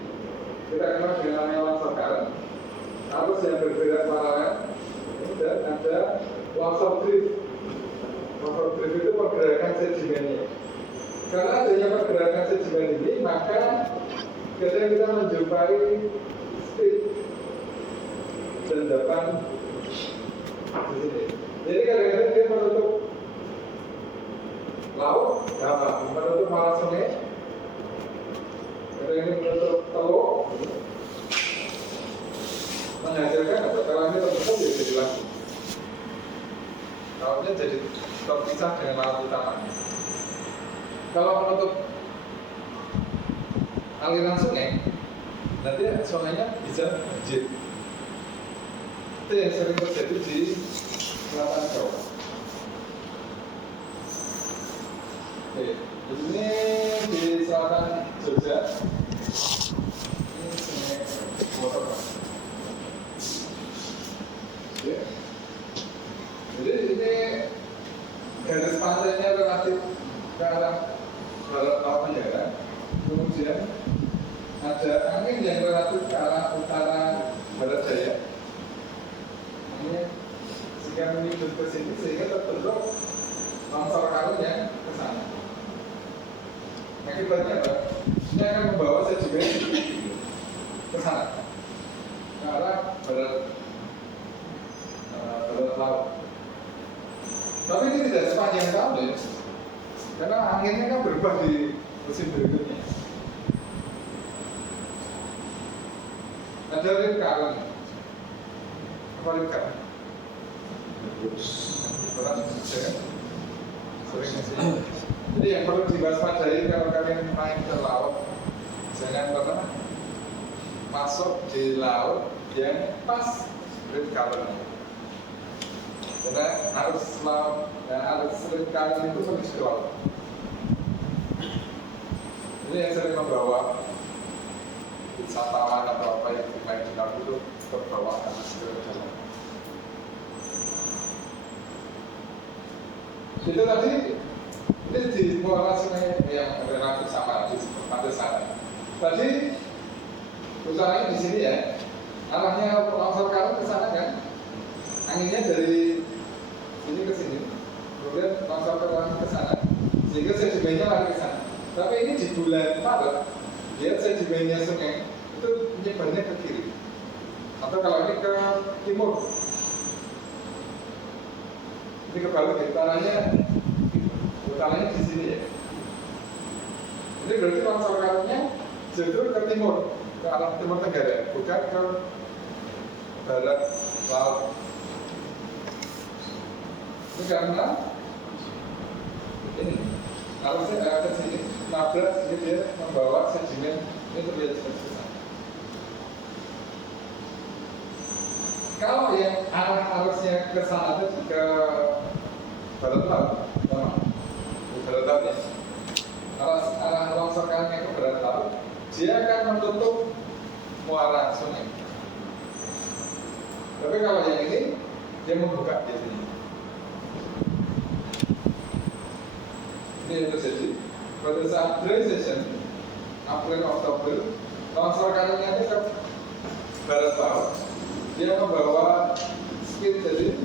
kita kenal dengan namanya longsor current. Arus yang bergerak paralel, dan ada longsor drift. Longsor drift itu pergerakan sedimennya. Karena adanya pergerakan sedimen ini, maka ketika kita menjumpai speed endapan di sini. Jadi kadang-kadang dia menutup laut, menutup muara sungai, kadang-kadang menutup teluk, menghasilkan apa? Kalau ini tertutup ya jadi langsung. Lautnya jadi terpisah dengan laut utama. Kalau menutup aliran sungai, nanti sungainya bisa banjir. Itu yang sering terjadi di selatan Jawa. Oke, ini di selatan Jogja. Ini sungai Motor. Oke. Jadi ini garis pantainya relatif ke arah barat laut tenggara. Kemudian ada angin yang relatif ke arah utara barat daya. Sehingga menyudut ke sini sehingga terbentuk longsor current yang ke sana. Akibatnya apa? Ini akan membawa sedimen ke sana, ke arah barat laut. Tapi ini tidak sepanjang tahun ya, karena anginnya kan berubah di musim berikutnya. Ada ring current. Apa ring current? Jadi yang perlu diwaspadai kalau kalian main ke laut, jangan pernah masuk di laut yang pas ring current. Karena arus laut dan arus ring current itu sering scroll. Ini yang sering membawa wisatawan atau apa yang bermain di laut itu terbawa arus ke dalam. Itu tadi ini di muara sungai yang relatif sama di pantai sana. Tadi usahanya di sini ya, arahnya longsor current ke sana kan, anginnya dari sini ke sini, kemudian longsor current ke sana, sehingga sedimennya lari ke sana. Tapi ini di bulan Maret, dia sedimennya sungai itu menyebarnya ke kiri, atau kalau ini ke timur. Ini kebalik ya, utaranya di sini ya. Ini berarti longsor currentnya justru ke timur, ke arah timur tenggara, bukan ke barat laut. Ini karena ini arusnya ke sini, nabrak sini dia membawa sedimen ini terjadi seperti sana. Kalau yang arah arusnya ke sana itu ke barat laut, sama ke barat laut ya. Arah longsor currentnya ke barat laut, dia akan menutup muara sungai. Tapi kalau yang ini dia membuka di sini. Ini yang terjadi pada saat dry season April Oktober, longsor currentnya ke barat laut. Dia membawa speed jadi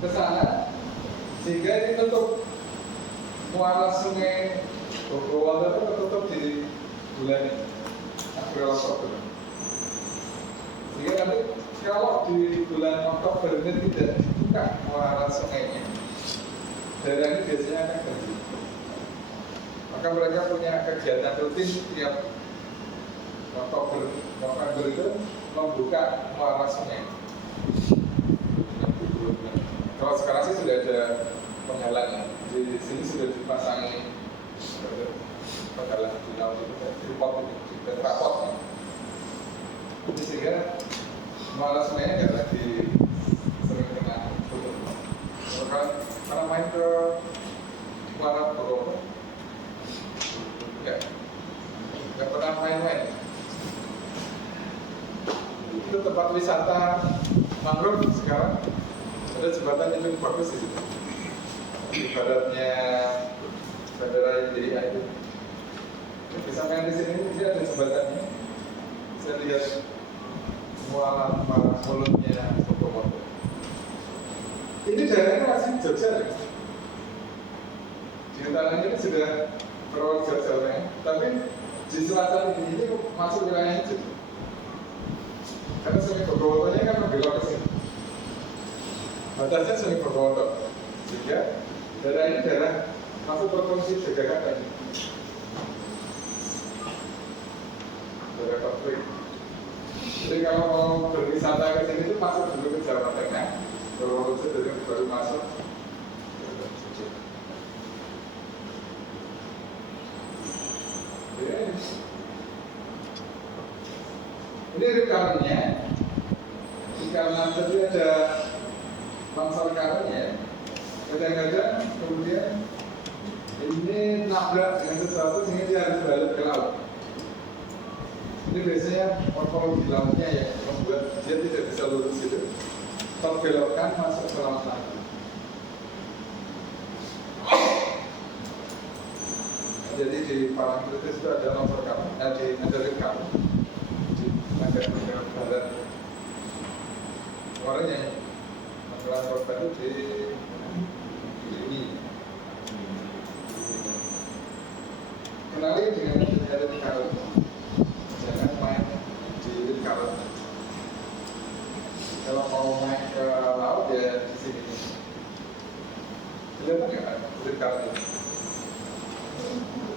ke sana sehingga ini tutup muara sungai Bogowal itu tertutup di bulan April Oktober. Sehingga nanti kalau di bulan Oktober ini tidak dibuka muara sungainya, daerah ini biasanya akan ganti. Maka mereka punya kegiatan rutin tiap Oktober, November itu membuka muara sungai. Kalau sekarang sih sudah ada penghalang, di sini sudah dipasangi penghalang di laut itu, tripod itu, di tetrapod. Jadi sehingga muara sungainya nggak lagi sering kena tutup. Kalau main ke muara Bogor, nggak pernah main-main. Itu tempat wisata mangrove sekarang, ada jembatan yang cukup bagus di situ. Ibaratnya Bandara IDIA itu. Ini bisa main di sini, dia ada jembatannya. Saya lihat semua mulutnya foto-foto. Ini daerahnya masih Jogja ya. Di utaranya ini sudah terlalu jauh-jauhnya, tapi di selatan ini masuk wilayahnya Jogja. Karena Sungai Bogowotonya kan membelok ke sini. Batasnya Sungai Bogowoto. Sehingga daerah ini daerah masuk provinsi Yogyakarta ini. Daerah konflik. Jadi kalau mau berwisata ke sini itu masuk dulu ke Jawa Tengah, baru masuk. Ini rekamannya. Rekaman tadi ada bangsal rekamannya. Kadang-kadang kemudian ini nabrak dengan sesuatu sehingga dia harus balik ke laut. Ini biasanya morfologi lautnya ya membuat dia tidak bisa lurus itu. Terbelokkan masuk ke laut lagi. Jadi di Parangtritis itu ada longsor kamu, ada rekaman di negara barat. Kemarin yang mengelar korban itu di ini. Kenali dengan ada di Karut. Jangan main di Karut. Kalau mau main ke laut ya di sini. Kelihatan nggak di Karut ini?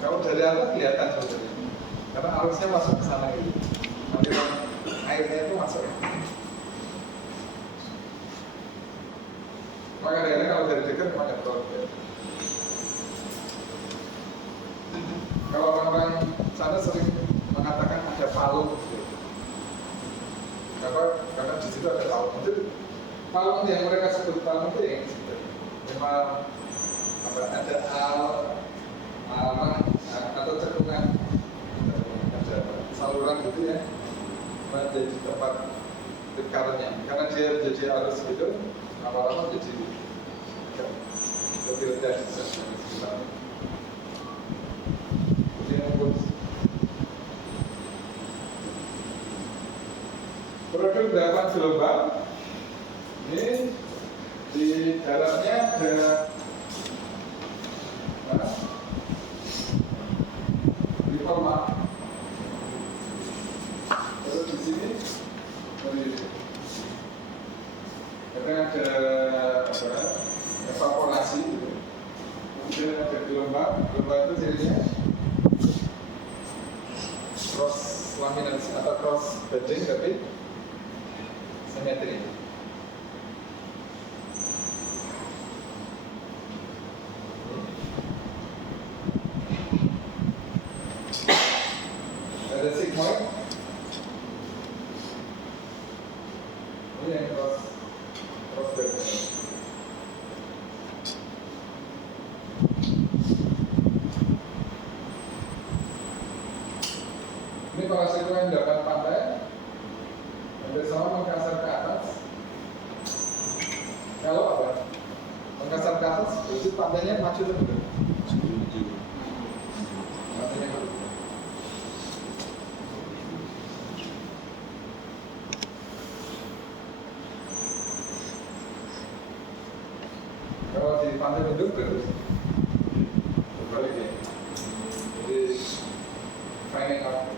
Kalau dari atas kelihatan sebenarnya, karena arusnya masuk ke sana gitu. Nanti airnya itu masuk. Maka daerahnya kalau dari dekat memang nggak terlalu. Kalau orang-orang sana sering mengatakan ada palung, gitu. Karena di situ ada palung. Itu palung yang mereka sebut palung itu yang memang ada arah atau cekungan, ada saluran gitu ya, menjadi tempat dekarnya. Karena dia jadi arus gitu, lama-lama jadi lebih rendah di sekitar. Jadi membuat produk 8 gelombang ini di dalamnya ada format. Terus di sini ada evaporasi, kemudian ada gelombang itu jadinya cross laminasi atau cross bedding tapi simetri. Ada sigmoid. Ini yang cross bedding. Ini kalau segmen dapat pantai, hampir sama mengkasar ke atas. Kalau apa? Mengkasar ke atas, itu pantainya maju terus. Pantainya maju. Kalau di pantai Bendung terus berbalik ya. Jadi finding out.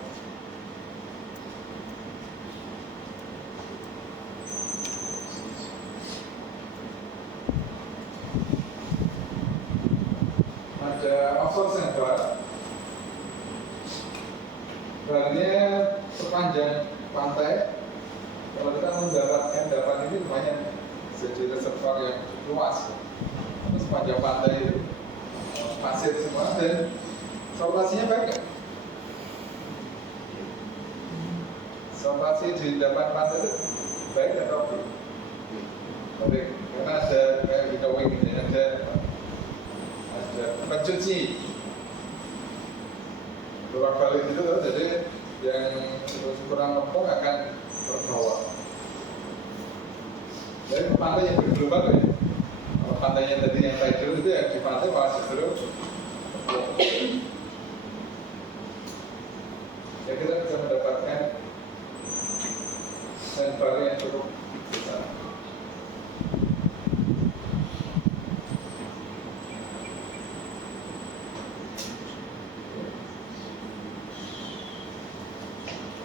Ada offshore sandbar. Barnya sepanjang pantai. Kalau kita mendapatkan dapat ini lumayan jadi reservoir yang luas. Sepanjang pantai itu pasir semua dan saluransinya baik. Saluransi di depan pantai itu baik atau belum? Baik, karena ada kayak di kawin ini ada pencuci beberapa balik itu, jadi yang kurang lempeng akan terbawa. Jadi pantai yang bergelombang ya. Kalau pantainya tadi yang tidal itu ya di pantai malah justru Ya kita bisa mendapatkan sensor yang cukup besar.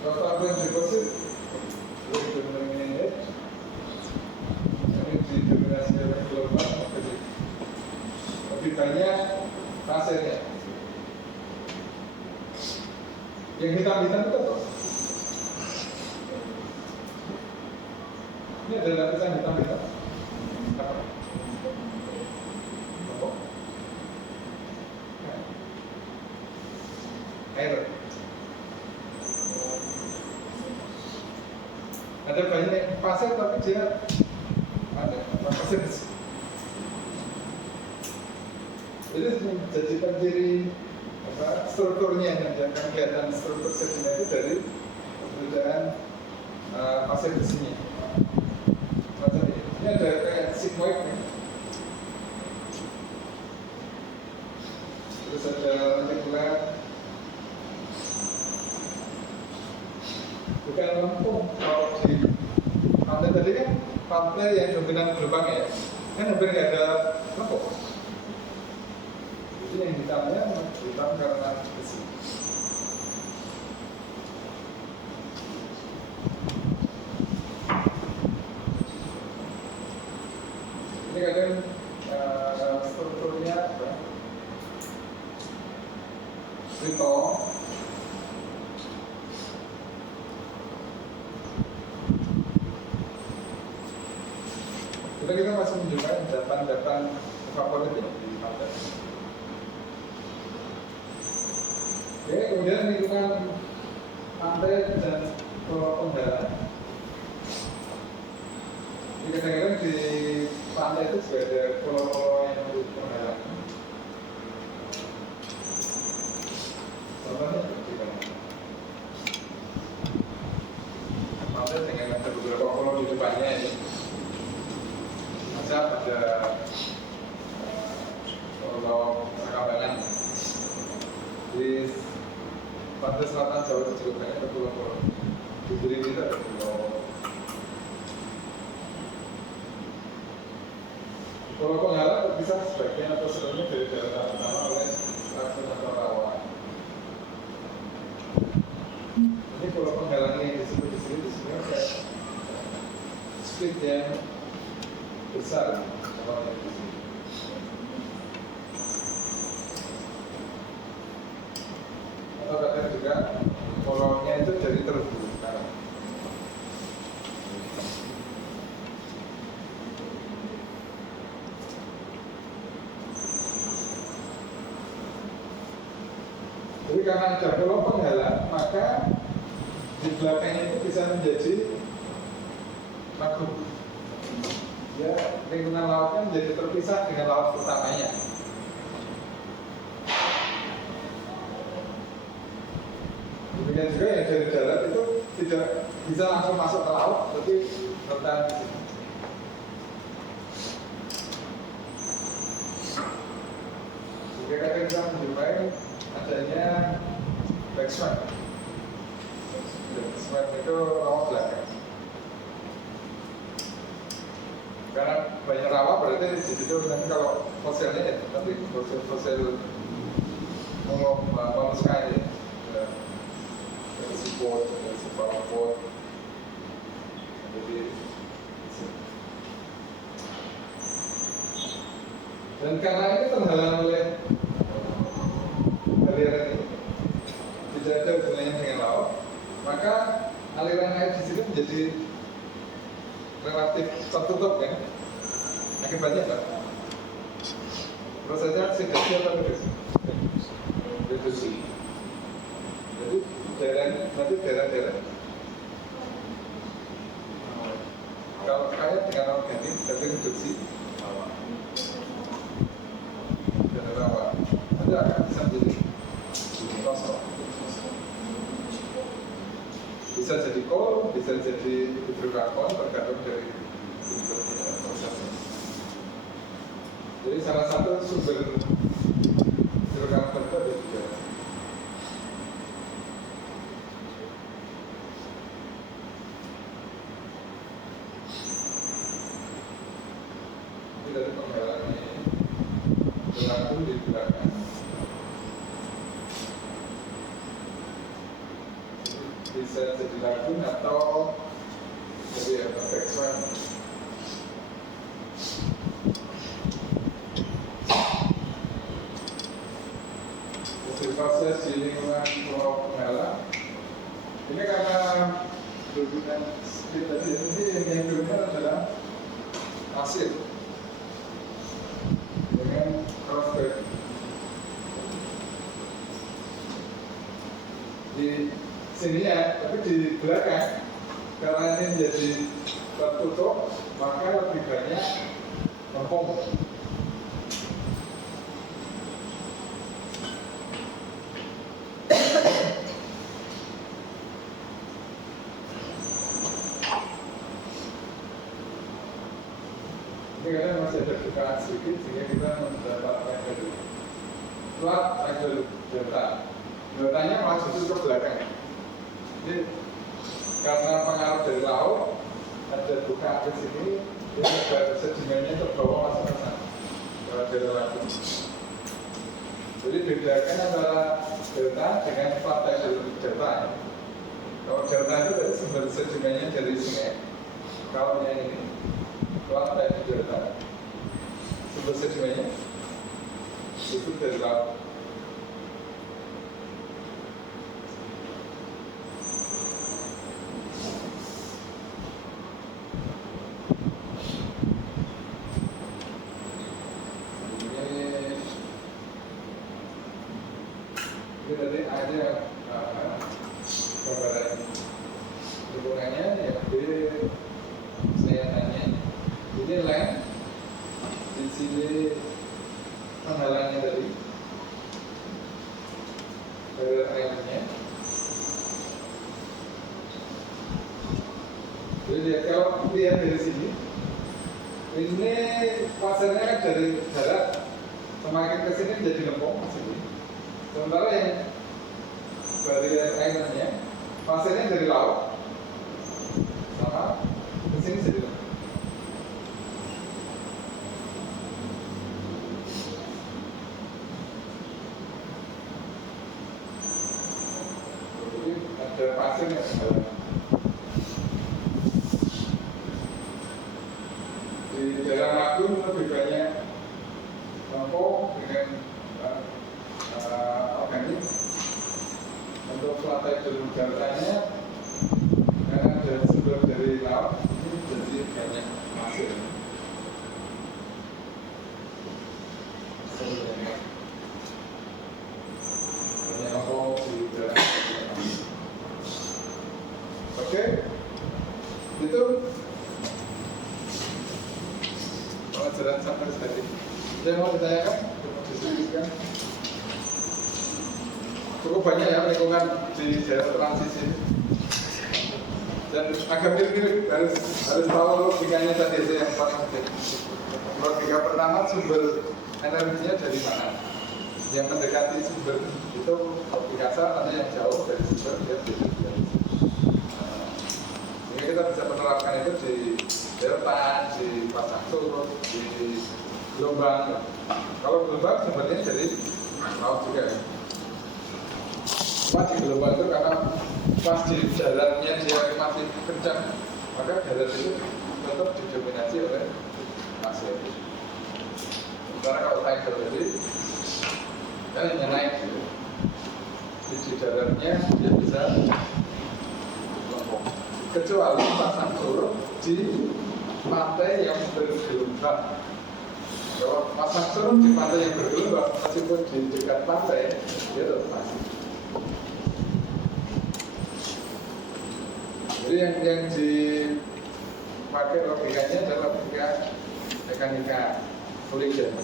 Total bank deposit lebih meningkat. Ini didominasi oleh global lebih banyak hasilnya. Yang hitam-hitam itu apa? Ini ada lapisan hitam-hitam. Apa? Apa? Air. Ada banyak pasir tapi dia ada pasir. Jadi menjadikan diri strukturnya yang akan kelihatan struktur sedimen itu dari perbedaan pasir besinya. Macam ini. Ini ada kayak sigmoid nih. Terus ada lentikular. Bukan lempung. Kalau di pantai tadi kan pantai yang dominan gelombang ya, kan hampir nggak ada lempung. Jadi yang hitamnya hitam karena besi. Ini kadang strukturnya apa? Tritol. Kita masih menunjukkan endapan-endapan favorit ya di pantai. Oke, kemudian lingkungan pantai dan pulau Penggala. Jadi kadang-kadang di pantai itu juga ada pulau-pulau yang menurut Penggala. Contohnya seperti mana? Pantai dengan ada beberapa pulau di depannya ini. Ada pulau Sakabangan di pantai selatan Jawa itu juga banyak ada pulau-pulau. Di Belitung itu ada pulau Penggala bisa sebagian atau seluruhnya dari daerah pertama oleh Raksasa atau Rawa. Ini pulau Penggala ini disebut di sini kayak split yang besar kalau di sini. Atau kadang juga polongnya itu dari terumbu karang. Jadi karena ada pulau Penggala, maka di belakangnya itu bisa menjadi maghrib. Ya, lingkungan lautnya menjadi terpisah dengan laut utamanya. Demikian juga yang dari darat itu tidak bisa langsung masuk ke laut, tapi bertahan di sini. Jika kadang kita menjumpai adanya backswing. Backswing itu laut belakang. Karena banyak rawa berarti di situ nanti kalau fosilnya ya, nanti fosil mollusca ini, ada siput, ada sipalapot, jadi dan karena ini terhalang oleh barrier ini, tidak ada hubungannya dengan laut, maka aliran air di sini menjadi relatif tertutup kan. Akibatnya apa? Prosesnya oksigenasi atau reduksi. Jadi daerah kalau kaya dengan organik tapi reduksi dan rawa itu akan bisa menjadi kosong. Bisa jadi coal, bisa jadi hidrokarbon tergantung dari prosesnya. Jadi salah satu sumber hidrokarbon lebih tiga. Ini dari penggalan ini berlaku di belakang. Bisa jadi lagu atau jadi efek suara. Hasil proses di lingkungan pulau penggalan ini karena dominan kita ini yang dominan adalah pasir dengan crossback di sini ya, tapi di belakang karena ini menjadi tertutup maka lebih banyak lempung. Ini kadang masih ada bukaan sedikit sehingga kita mendapatkan dari plat angle delta. Deltanya malah justru ke belakang. Jadi karena pengaruh dari laut ada bukaan ke sini, jadi sedimennya terbawa masuk ke sana kalau ada laut. Jadi bedakan antara delta dengan plat angle delta. Kalau delta itu dari sumber sedimennya dari sungai. Kalau yang ini plat angle delta, sumber sedimennya itu dari laut. Ini tadi ada gambaran hubungannya yang saya tanya. Ini lem, di sini penghalangnya tadi, airnya. Jadi dia kalau lihat dari sini, ini pasirnya kan dari darat, semakin ke sini menjadi lempung sini. Sementara yang barier airnya, pasirnya dari laut, sama ke sini jadi lempung. Jadi ada pasir yang terdalam. Di dalam agung lebih banyak lempung dengan organik. Untuk lantai deltanya karena ada sumber dari laut ini jadi banyak pasir. Banyak lempung di dalam. Oke, itu pelajaran sampai tadi. Ada yang mau ditanyakan? Mau diskusikan? Cukup banyak ya lingkungan di daerah transisi dan agak mirip-mirip harus tahu logikanya tadi yang paling penting. Logika pertama sumber energinya dari mana? Yang mendekati sumber itu logika asal, ada yang jauh dari sumber dia beda dari sehingga kita bisa menerapkan itu di delta, di pasang surut, di gelombang. Kalau gelombang sumbernya dari laut juga ya. Cuma di gelombang itu karena pas di daratnya dia masih kencang, maka darat itu tetap didominasi oleh pasir. Sementara kalau tidal tadi kan hanya naik gitu. Di daratnya dia bisa lempung. Kecuali pasang surut di pantai yang bergelombang. Kalau pasang surut di pantai yang bergelombang, meskipun di dekat pantai dia tetap pasir. Jadi yang dipakai logikanya adalah logika mekanika collision.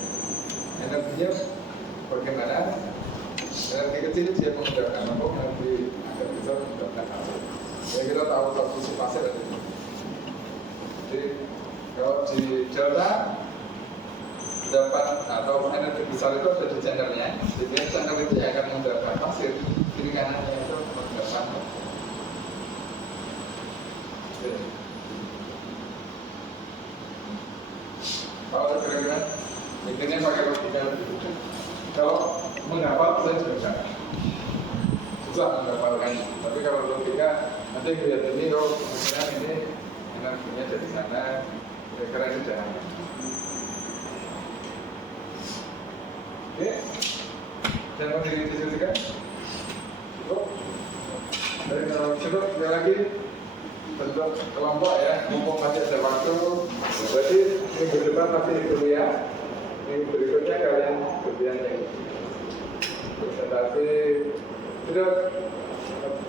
Energinya bagaimana? Energi kecil dia menggunakan lempung, energi agak besar menggunakan pasir. Ya kita tahu posisi pasir ada di. Jadi kalau di delta dapat atau energi besar itu ada di channelnya. Jadi channel itu yang akan menggerakkan pasir, kiri kanannya itu menggerakkan. Kalau kira-kira intinya pakai logika begitu. Kalau menghafal saya juga bisa. Susah menghafalkan. Tapi kalau logika nanti lihat ini, oh kemungkinan ini energinya dari sana, kira-kira itu jangan. Oke, jangan mau didiskusikan. Cukup. Dari kalau cukup sekali lagi bentuk kelompok ya, mumpung masih ada waktu. Berarti minggu depan masih kuliah. Minggu berikutnya kalian kemudian yang presentasi sudah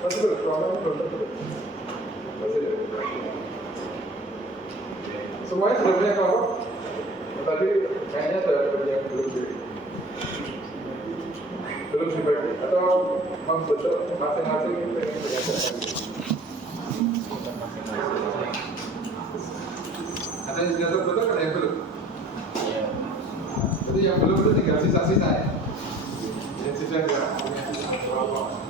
masih belum semuanya sudah punya kelompok. Tadi kayaknya ada yang belum dibagi atau membentuk masing-masing punya ada yang sudah terbentuk, ada yang belum. Jadi yang belum itu tinggal sisa-sisa ya. Yang sudah punya kelompok.